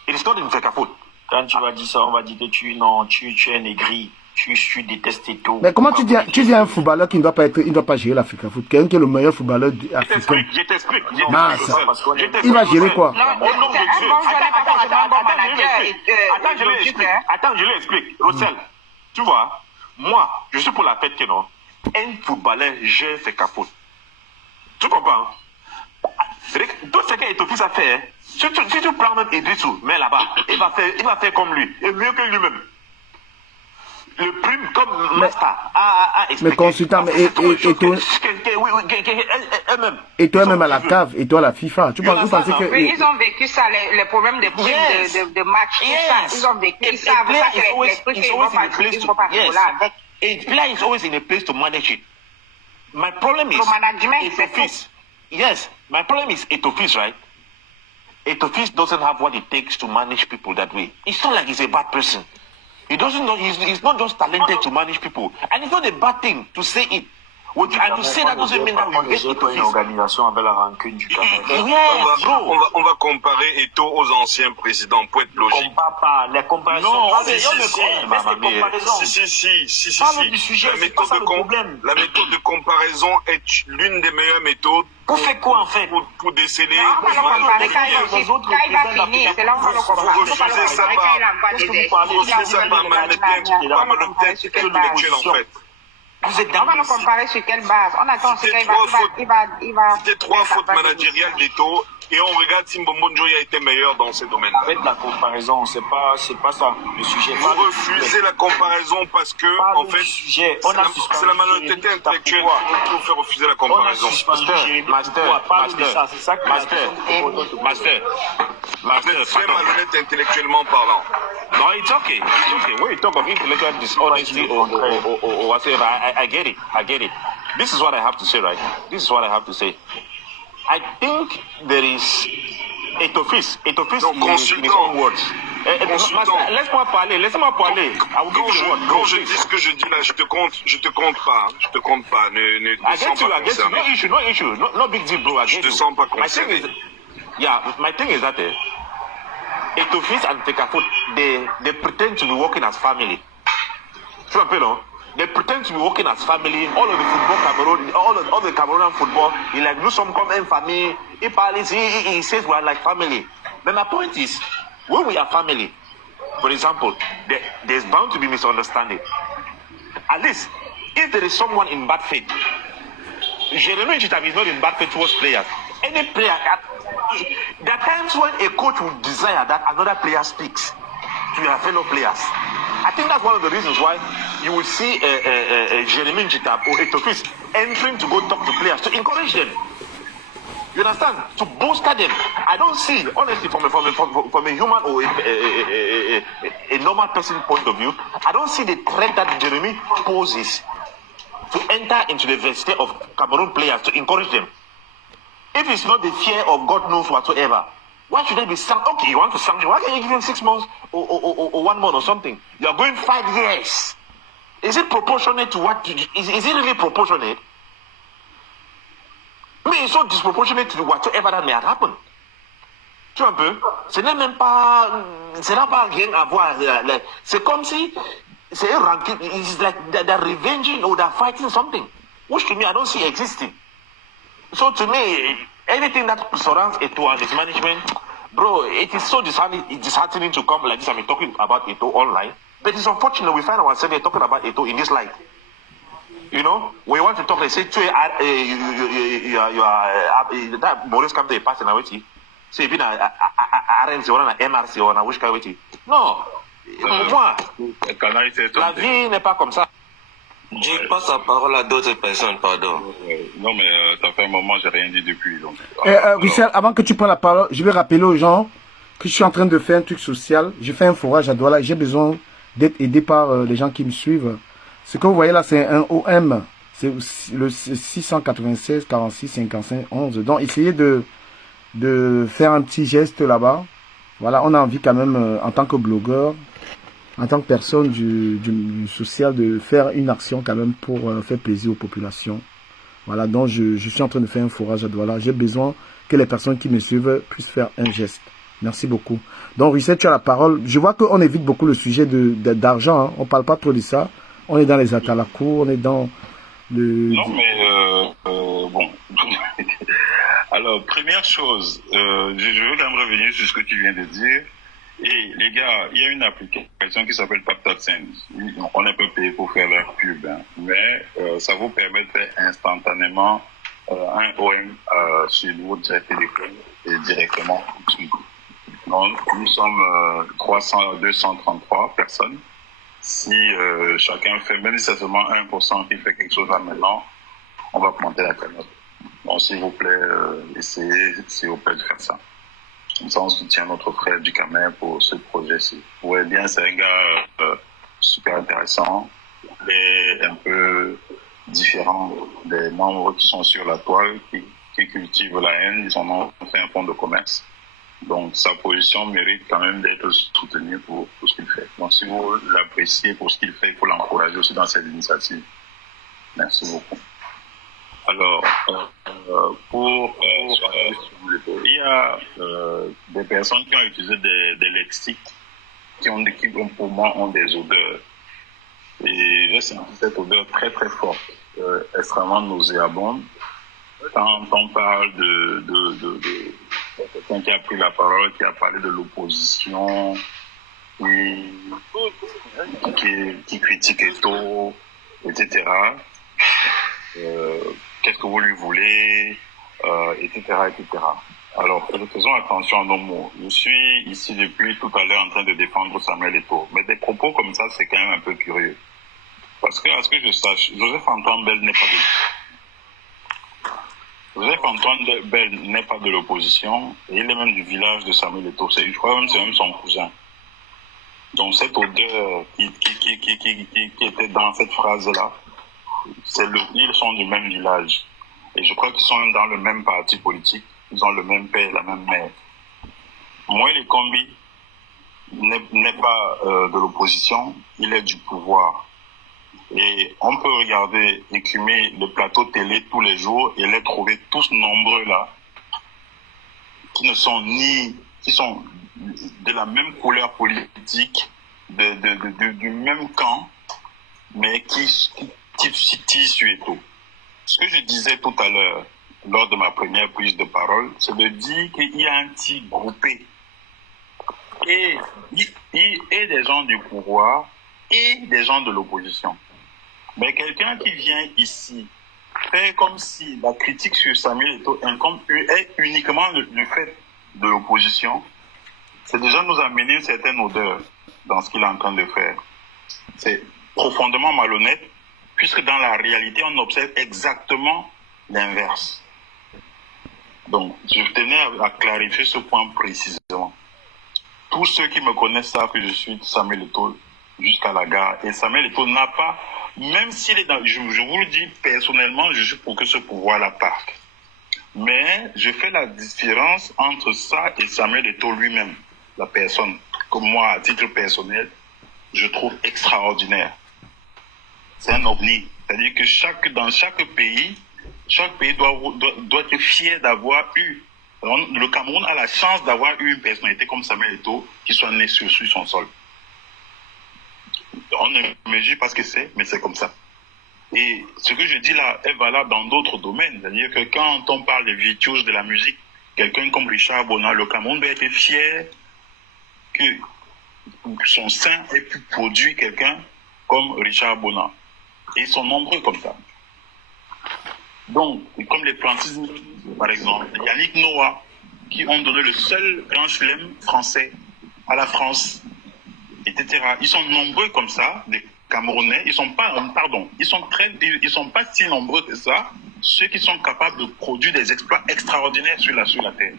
It is not in Fecafoot. Quand tu vas dire ça, on va dire que tu es un aigri. Tu détestes Eto'o. Mais comment tu dis un footballeur qui ne doit pas gérer l'Africa Foot, quelqu'un qui est le meilleur footballeur africain? Je t'explique. Il va gérer quoi? Attends, je l'explique. Rossel, tu vois, moi, je suis pour la fête que non. Un footballeur gère Fecafoot. Tu comprends? Tout ce qu'Eto'o a fait, si tu prends même Idrissou, mais là-bas, il va faire comme lui, et mieux que lui-même. Le prime comme Master a expliqué. Mais consultant, mais Eto'o est même à la cave, Eto'o à la FIFA. Tu penses que... Oui, ils ont vécu ça, les problèmes de primes de match, ils ont vécu ça. Ils vont pas là avec. A player is always in a place to manage it. My problem is Eto'o. Yes, my problem is Eto'o, right? Eto'o doesn't have what it takes to manage people that way. It's not like he's a bad person. He doesn't know. He's not just talented to manage people, and it's not a bad thing to say it. And to say that doesn't mean that we get une organisation avec la rancune du Cameroun. On va comparer Eto'o aux anciens présidents pour être logique. Compare pas les comparaisons. Non, Si. La méthode de comparaison est l'une des meilleures méthodes. Pour faire quoi en fait? Pour déceler. On va le comparer quand il va finir. C'est là où on va le comparer. Vous refusez ça par malhonnêteté intellectuelle en fait. On va le comparer sur quelle base? On attend ce qu'il va. C'était 3 fautes managériales d'Eto'o et on regarde si Mbombo Njoya a été meilleur dans ces domaines-là. Faites la comparaison, c'est pas ça le sujet. Vous refusez la comparaison parce que, en fait, c'est la malhonnêteté intellectuelle qui vous fait refuser la comparaison. Master, très malhonnête intellectuellement parlant. No, it's okay. When you talk of intellectual dishonesty or whatever, I get it. This is what I have to say, right? I think there is Eto'o in his own words. Laisse-moi parler. I will give you the word. Quand je dis ce que je dis là, je te compte pas. Ne te sens pas concerné. No issue. No big deal, bro. Je te sens pas concerné. My thing is that Eto'o and Fecafoot, they pretend to be working as family. They pretend to be working as family. All of the football Cameroon, all the Cameroonian football, nous sommes comme une famille. He says we are like family. But my point is, when we are family, for example, there's bound to be misunderstanding. At least, if there is someone in bad faith, Jeremy Njitabi is not in bad faith towards players. Any player, there are times when a coach would desire that another player speaks to their fellow players. I think that's one of the reasons why you will see Jeremy Njitab or Etofis entering to go talk to players, to encourage them. You understand? To bolster them. I don't see, honestly, from a human or a normal person point of view, I don't see the threat that Jeremy poses to enter into the vestiaire of Cameroon players to encourage them. If it's not the fear of God knows whatsoever, why should they be sanctioned? Okay, you want to sanction? Why can't you give him 6 months or 1 month or something? You are going 5 years. Is it proportionate to what? Is it really proportionate? Mais ils sont disproportionnés to whatsoever that may have happened. Tu vois un peu? Ce n'est même pas, ça n'a pas rien à voir. C'est comme si c'est un ranking. It's like they're revenging or they're fighting something, which to me I don't see existing. So to me, anything that surrounds Eto'o and his management, bro, it is so disheartening to come like this. I'm talking about Eto'o online, but it's unfortunate we find ourselves talking about Eto'o in this light. You know, when you want to talk, they say, you are that Maurice Kamte is passing away. So you've been a RNC or an MRC or a Wishka. No, moi, la vie n'est pas comme ça. Je passe la parole à d'autres personnes, pardon. Non, mais ça fait un moment, j'ai rien dit depuis. Donc. Richel, avant que tu prennes la parole, je vais rappeler aux gens que je suis en train de faire un truc social. Je fais un forage à Douala. J'ai besoin d'être aidé par les gens qui me suivent. Ce que vous voyez là, c'est un OM. C'est le 696 46 55 11. Donc, essayez de faire un petit geste là-bas. Voilà, on a envie quand même, en tant que blogueur, en tant que personne du social, de faire une action quand même pour faire plaisir aux populations. Voilà, donc je suis en train de faire un forage à Douala. J'ai besoin que les personnes qui me suivent puissent faire un geste. Merci beaucoup. Donc, Richel, tu as la parole. Je vois qu'on évite beaucoup le sujet d'argent. Hein. On ne parle pas trop de ça. On est dans les atalakou, on est dans le... Non, mais bon. Alors, première chose, je veux quand même revenir sur ce que tu viens de dire. Et les gars, il y a une application qui s'appelle PapTatSense. On n'est pas payé pour faire leur pub, hein, mais ça vous permet de faire instantanément un OM sur votre téléphone et directement. Donc, nous sommes 233 personnes. Si chacun fait, même si c'est seulement 1% qui fait quelque chose là maintenant, on va augmenter la cagnotte. Donc, s'il vous plaît, essayez, s'il vous plaît, de faire ça. Comme ça, on soutient notre frère du Camer pour ce projet-ci. Vous voyez bien, c'est un gars super intéressant, et un peu différent des membres qui sont sur la toile, qui cultivent la haine. Ils en ont fait un fonds de commerce. Donc, sa position mérite quand même d'être soutenue pour ce qu'il fait. Donc, si vous l'appréciez pour ce qu'il fait, il faut l'encourager aussi dans cette initiative. Merci beaucoup. Alors, il y a des personnes qui ont utilisé des lexiques qui pour moi ont des odeurs. Et j'ai senti cette odeur très très forte, extrêmement nauséabonde. Quand on parle de quelqu'un qui a pris la parole, qui a parlé de l'opposition, qui critique Eto'o, etc. Qu'est-ce que vous lui voulez, etc., etc. Alors, faisons attention à nos mots. Je suis ici depuis tout à l'heure en train de défendre Samuel Eto'o. Mais des propos comme ça, c'est quand même un peu curieux. Parce que, à ce que je sache, Joseph-Antoine Bell n'est pas de l'opposition, et il est même du village de Samuel Eto'o. Je crois même que c'est même son cousin. Donc cette odeur qui était dans cette phrase-là, ils sont du même village. Et je crois qu'ils sont dans le même parti politique. Ils ont le même père, la même mère. Moïse Kombi n'est pas de l'opposition, il est du pouvoir. Et on peut regarder, écumer le plateau télé tous les jours et les trouver tous nombreux là, qui sont de la même couleur politique, du même camp, mais qui titillent sur Eto'o. Ce que je disais tout à l'heure, lors de ma première prise de parole, c'est de dire qu'il y a un petit groupé et des gens du pouvoir et des gens de l'opposition. Mais quelqu'un qui vient ici faire comme si la critique sur Samuel Eto'o est uniquement le fait de l'opposition, c'est déjà nous amener une certaine odeur dans ce qu'il est en train de faire. C'est profondément malhonnête, puisque dans la réalité, on observe exactement l'inverse. Donc, je tenais à clarifier ce point précisément. Tous ceux qui me connaissent savent que je suis Samuel Eto'o jusqu'à la gare. Et Samuel Eto'o n'a pas, même s'il est dans, je vous le dis personnellement, je suis pour que ce pouvoir-là parte. Mais je fais la différence entre ça et Samuel Eto'o lui-même, la personne que moi, à titre personnel, je trouve extraordinaire. C'est un ovni. C'est-à-dire que dans chaque pays doit être fier d'avoir eu. Le Cameroun a la chance d'avoir eu une personnalité comme Samuel Eto'o qui soit née sur son sol. On ne mesure pas ce que c'est, mais c'est comme ça. Et ce que je dis là est valable dans d'autres domaines. C'est-à-dire que quand on parle des virtuoses de la musique, quelqu'un comme Richard Bona, le Cameroun doit être fier que son sein ait pu produire quelqu'un comme Richard Bona. Et ils sont nombreux comme ça. Donc, comme les Francis, par exemple, Yannick Noah, qui ont donné le seul grand chelem français à la France, etc. Ils sont nombreux comme ça, des Camerounais. Ils sont pas si nombreux que ça, ceux qui sont capables de produire des exploits extraordinaires sur la terre.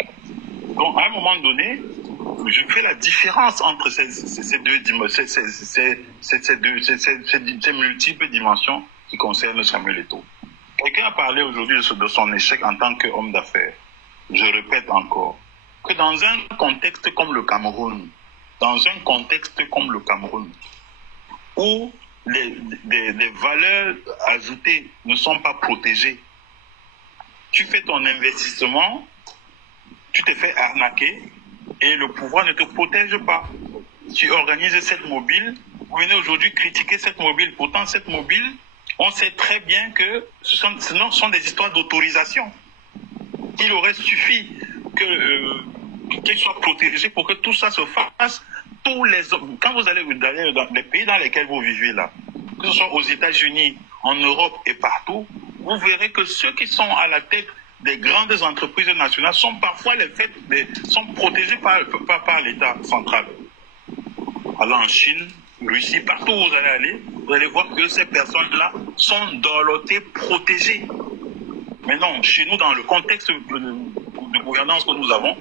Donc, à un moment donné, je fais la différence entre ces multiples dimensions qui concernent Samuel Eto'o. Quelqu'un a parlé aujourd'hui de son échec en tant qu'homme d'affaires. Je répète encore que dans un contexte comme le Cameroun, où les valeurs ajoutées ne sont pas protégées, tu fais ton investissement, tu te fais arnaquer et le pouvoir ne te protège pas. Tu organises cette mobile, vous venez aujourd'hui critiquer cette mobile. Pourtant, cette mobile, on sait très bien que ce sont des histoires d'autorisation. Il aurait suffi qu'elle soit protégée pour que tout ça se fasse. Quand vous allez dans les pays dans lesquels vous vivez là, que ce soit aux États-Unis, en Europe et partout, vous verrez que ceux qui sont à la tête des grandes entreprises nationales sont parfois sont protégés par l'État central. Alors en Chine, Russie, partout où vous allez aller, vous allez voir que ces personnes-là sont dorlotées, protégées. Mais non, chez nous, dans le contexte de gouvernance que nous avons,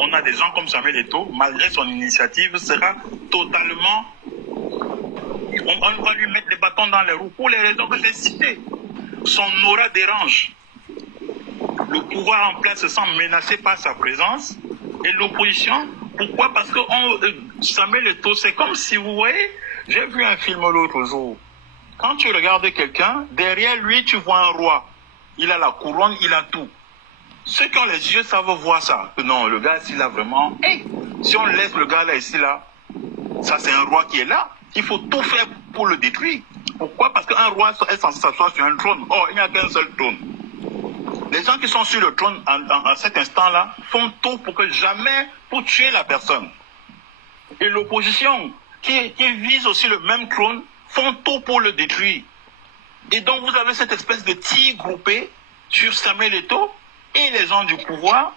on a des gens comme Samuel Eto'o, malgré son initiative, sera totalement... On va lui mettre des bâtons dans les roues pour les raisons que j'ai citées. Son aura dérange. Le pouvoir en place se sent menacé par sa présence. Et l'opposition, pourquoi? Parce que Samuel Eto'o, c'est comme si, vous voyez, j'ai vu un film l'autre jour. Quand tu regardes quelqu'un, derrière lui, tu vois un roi. Il a la couronne, il a tout. Ceux qui ont les yeux savent voir ça. Non, le gars ici là vraiment... si on laisse le gars là ici là, ça c'est un roi qui est là. Il faut tout faire pour le détruire. Pourquoi? Parce qu'un roi est censé s'asseoir sur un trône. Or, il n'y a qu'un seul trône. Les gens qui sont sur le trône à cet instant-là font tout pour tuer la personne. Et l'opposition, qui vise aussi le même trône, font tout pour le détruire. Et donc vous avez cette espèce de tir groupé sur Samuel Eto'o et les gens du pouvoir.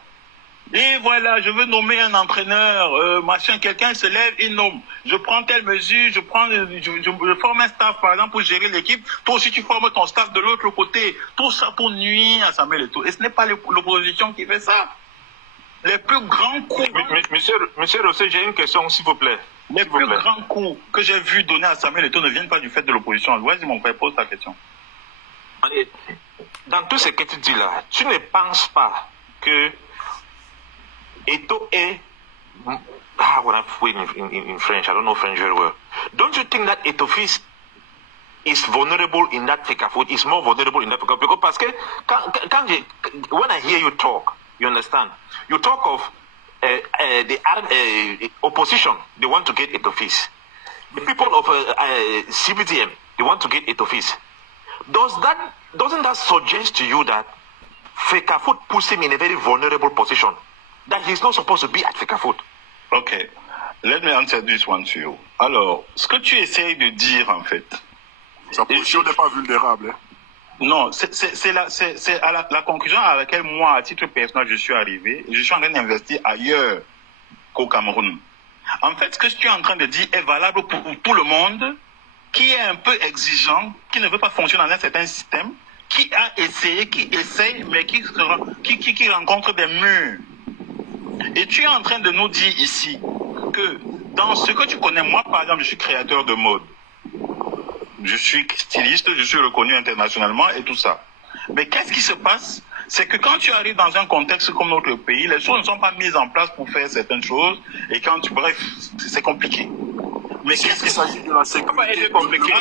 Et voilà, je veux nommer un entraîneur, machin, quelqu'un se lève, il nomme. Je prends telle mesure, je forme un staff par exemple pour gérer l'équipe. Toi aussi tu formes ton staff de l'autre côté. Tout ça pour nuire à Samuel Eto'o. Et ce n'est pas l'opposition qui fait ça. Les plus grands coups... Monsieur Rossé, j'ai une question s'il vous plaît. Les plus grands coups que j'ai vu donner à Samuel Eto'o ne viennent pas du fait de l'opposition. Vas-y mon frère, pose ta question. Dans tout ce que tu dis là, tu ne penses pas que Eto'o est... How would I put it in French? I don't know French very well. Don't you think that Eto'o is vulnerable in that Fecafoot? Is more vulnerable in that Fecafoot? Parce que when I hear you talk, you understand? You talk of the opposition, they want to get Eto'o. The people of CBTM, they want to get Eto'o. Doesn't that suggest to you that Fecafoot puts him in a very vulnerable position? That he's not supposed to be at Fecafoot? Okay, let me answer this one to you. Alors, ce que tu essayes de dire en fait... Sa position n'est pas vulnérable. Non, c'est la conclusion à laquelle moi, à titre personnel, je suis arrivé. Je suis en train d'investir ailleurs qu'au Cameroun. En fait, ce que tu es en train de dire est valable pour tout le monde qui est un peu exigeant, qui ne veut pas fonctionner dans un certain système, qui a essayé, qui essaye, mais qui rencontre des murs. Et tu es en train de nous dire ici que dans ce que tu connais, moi par exemple, je suis créateur de mode. Je suis styliste, je suis reconnu internationalement et tout ça. Mais qu'est-ce qui se passe? C'est que quand tu arrives dans un contexte comme notre pays, les choses ne sont pas mises en place pour faire certaines choses. Et quand tu... Bref, c'est compliqué. Mais qu'est-ce qu'il s'agit de la sécurité? Compliqué.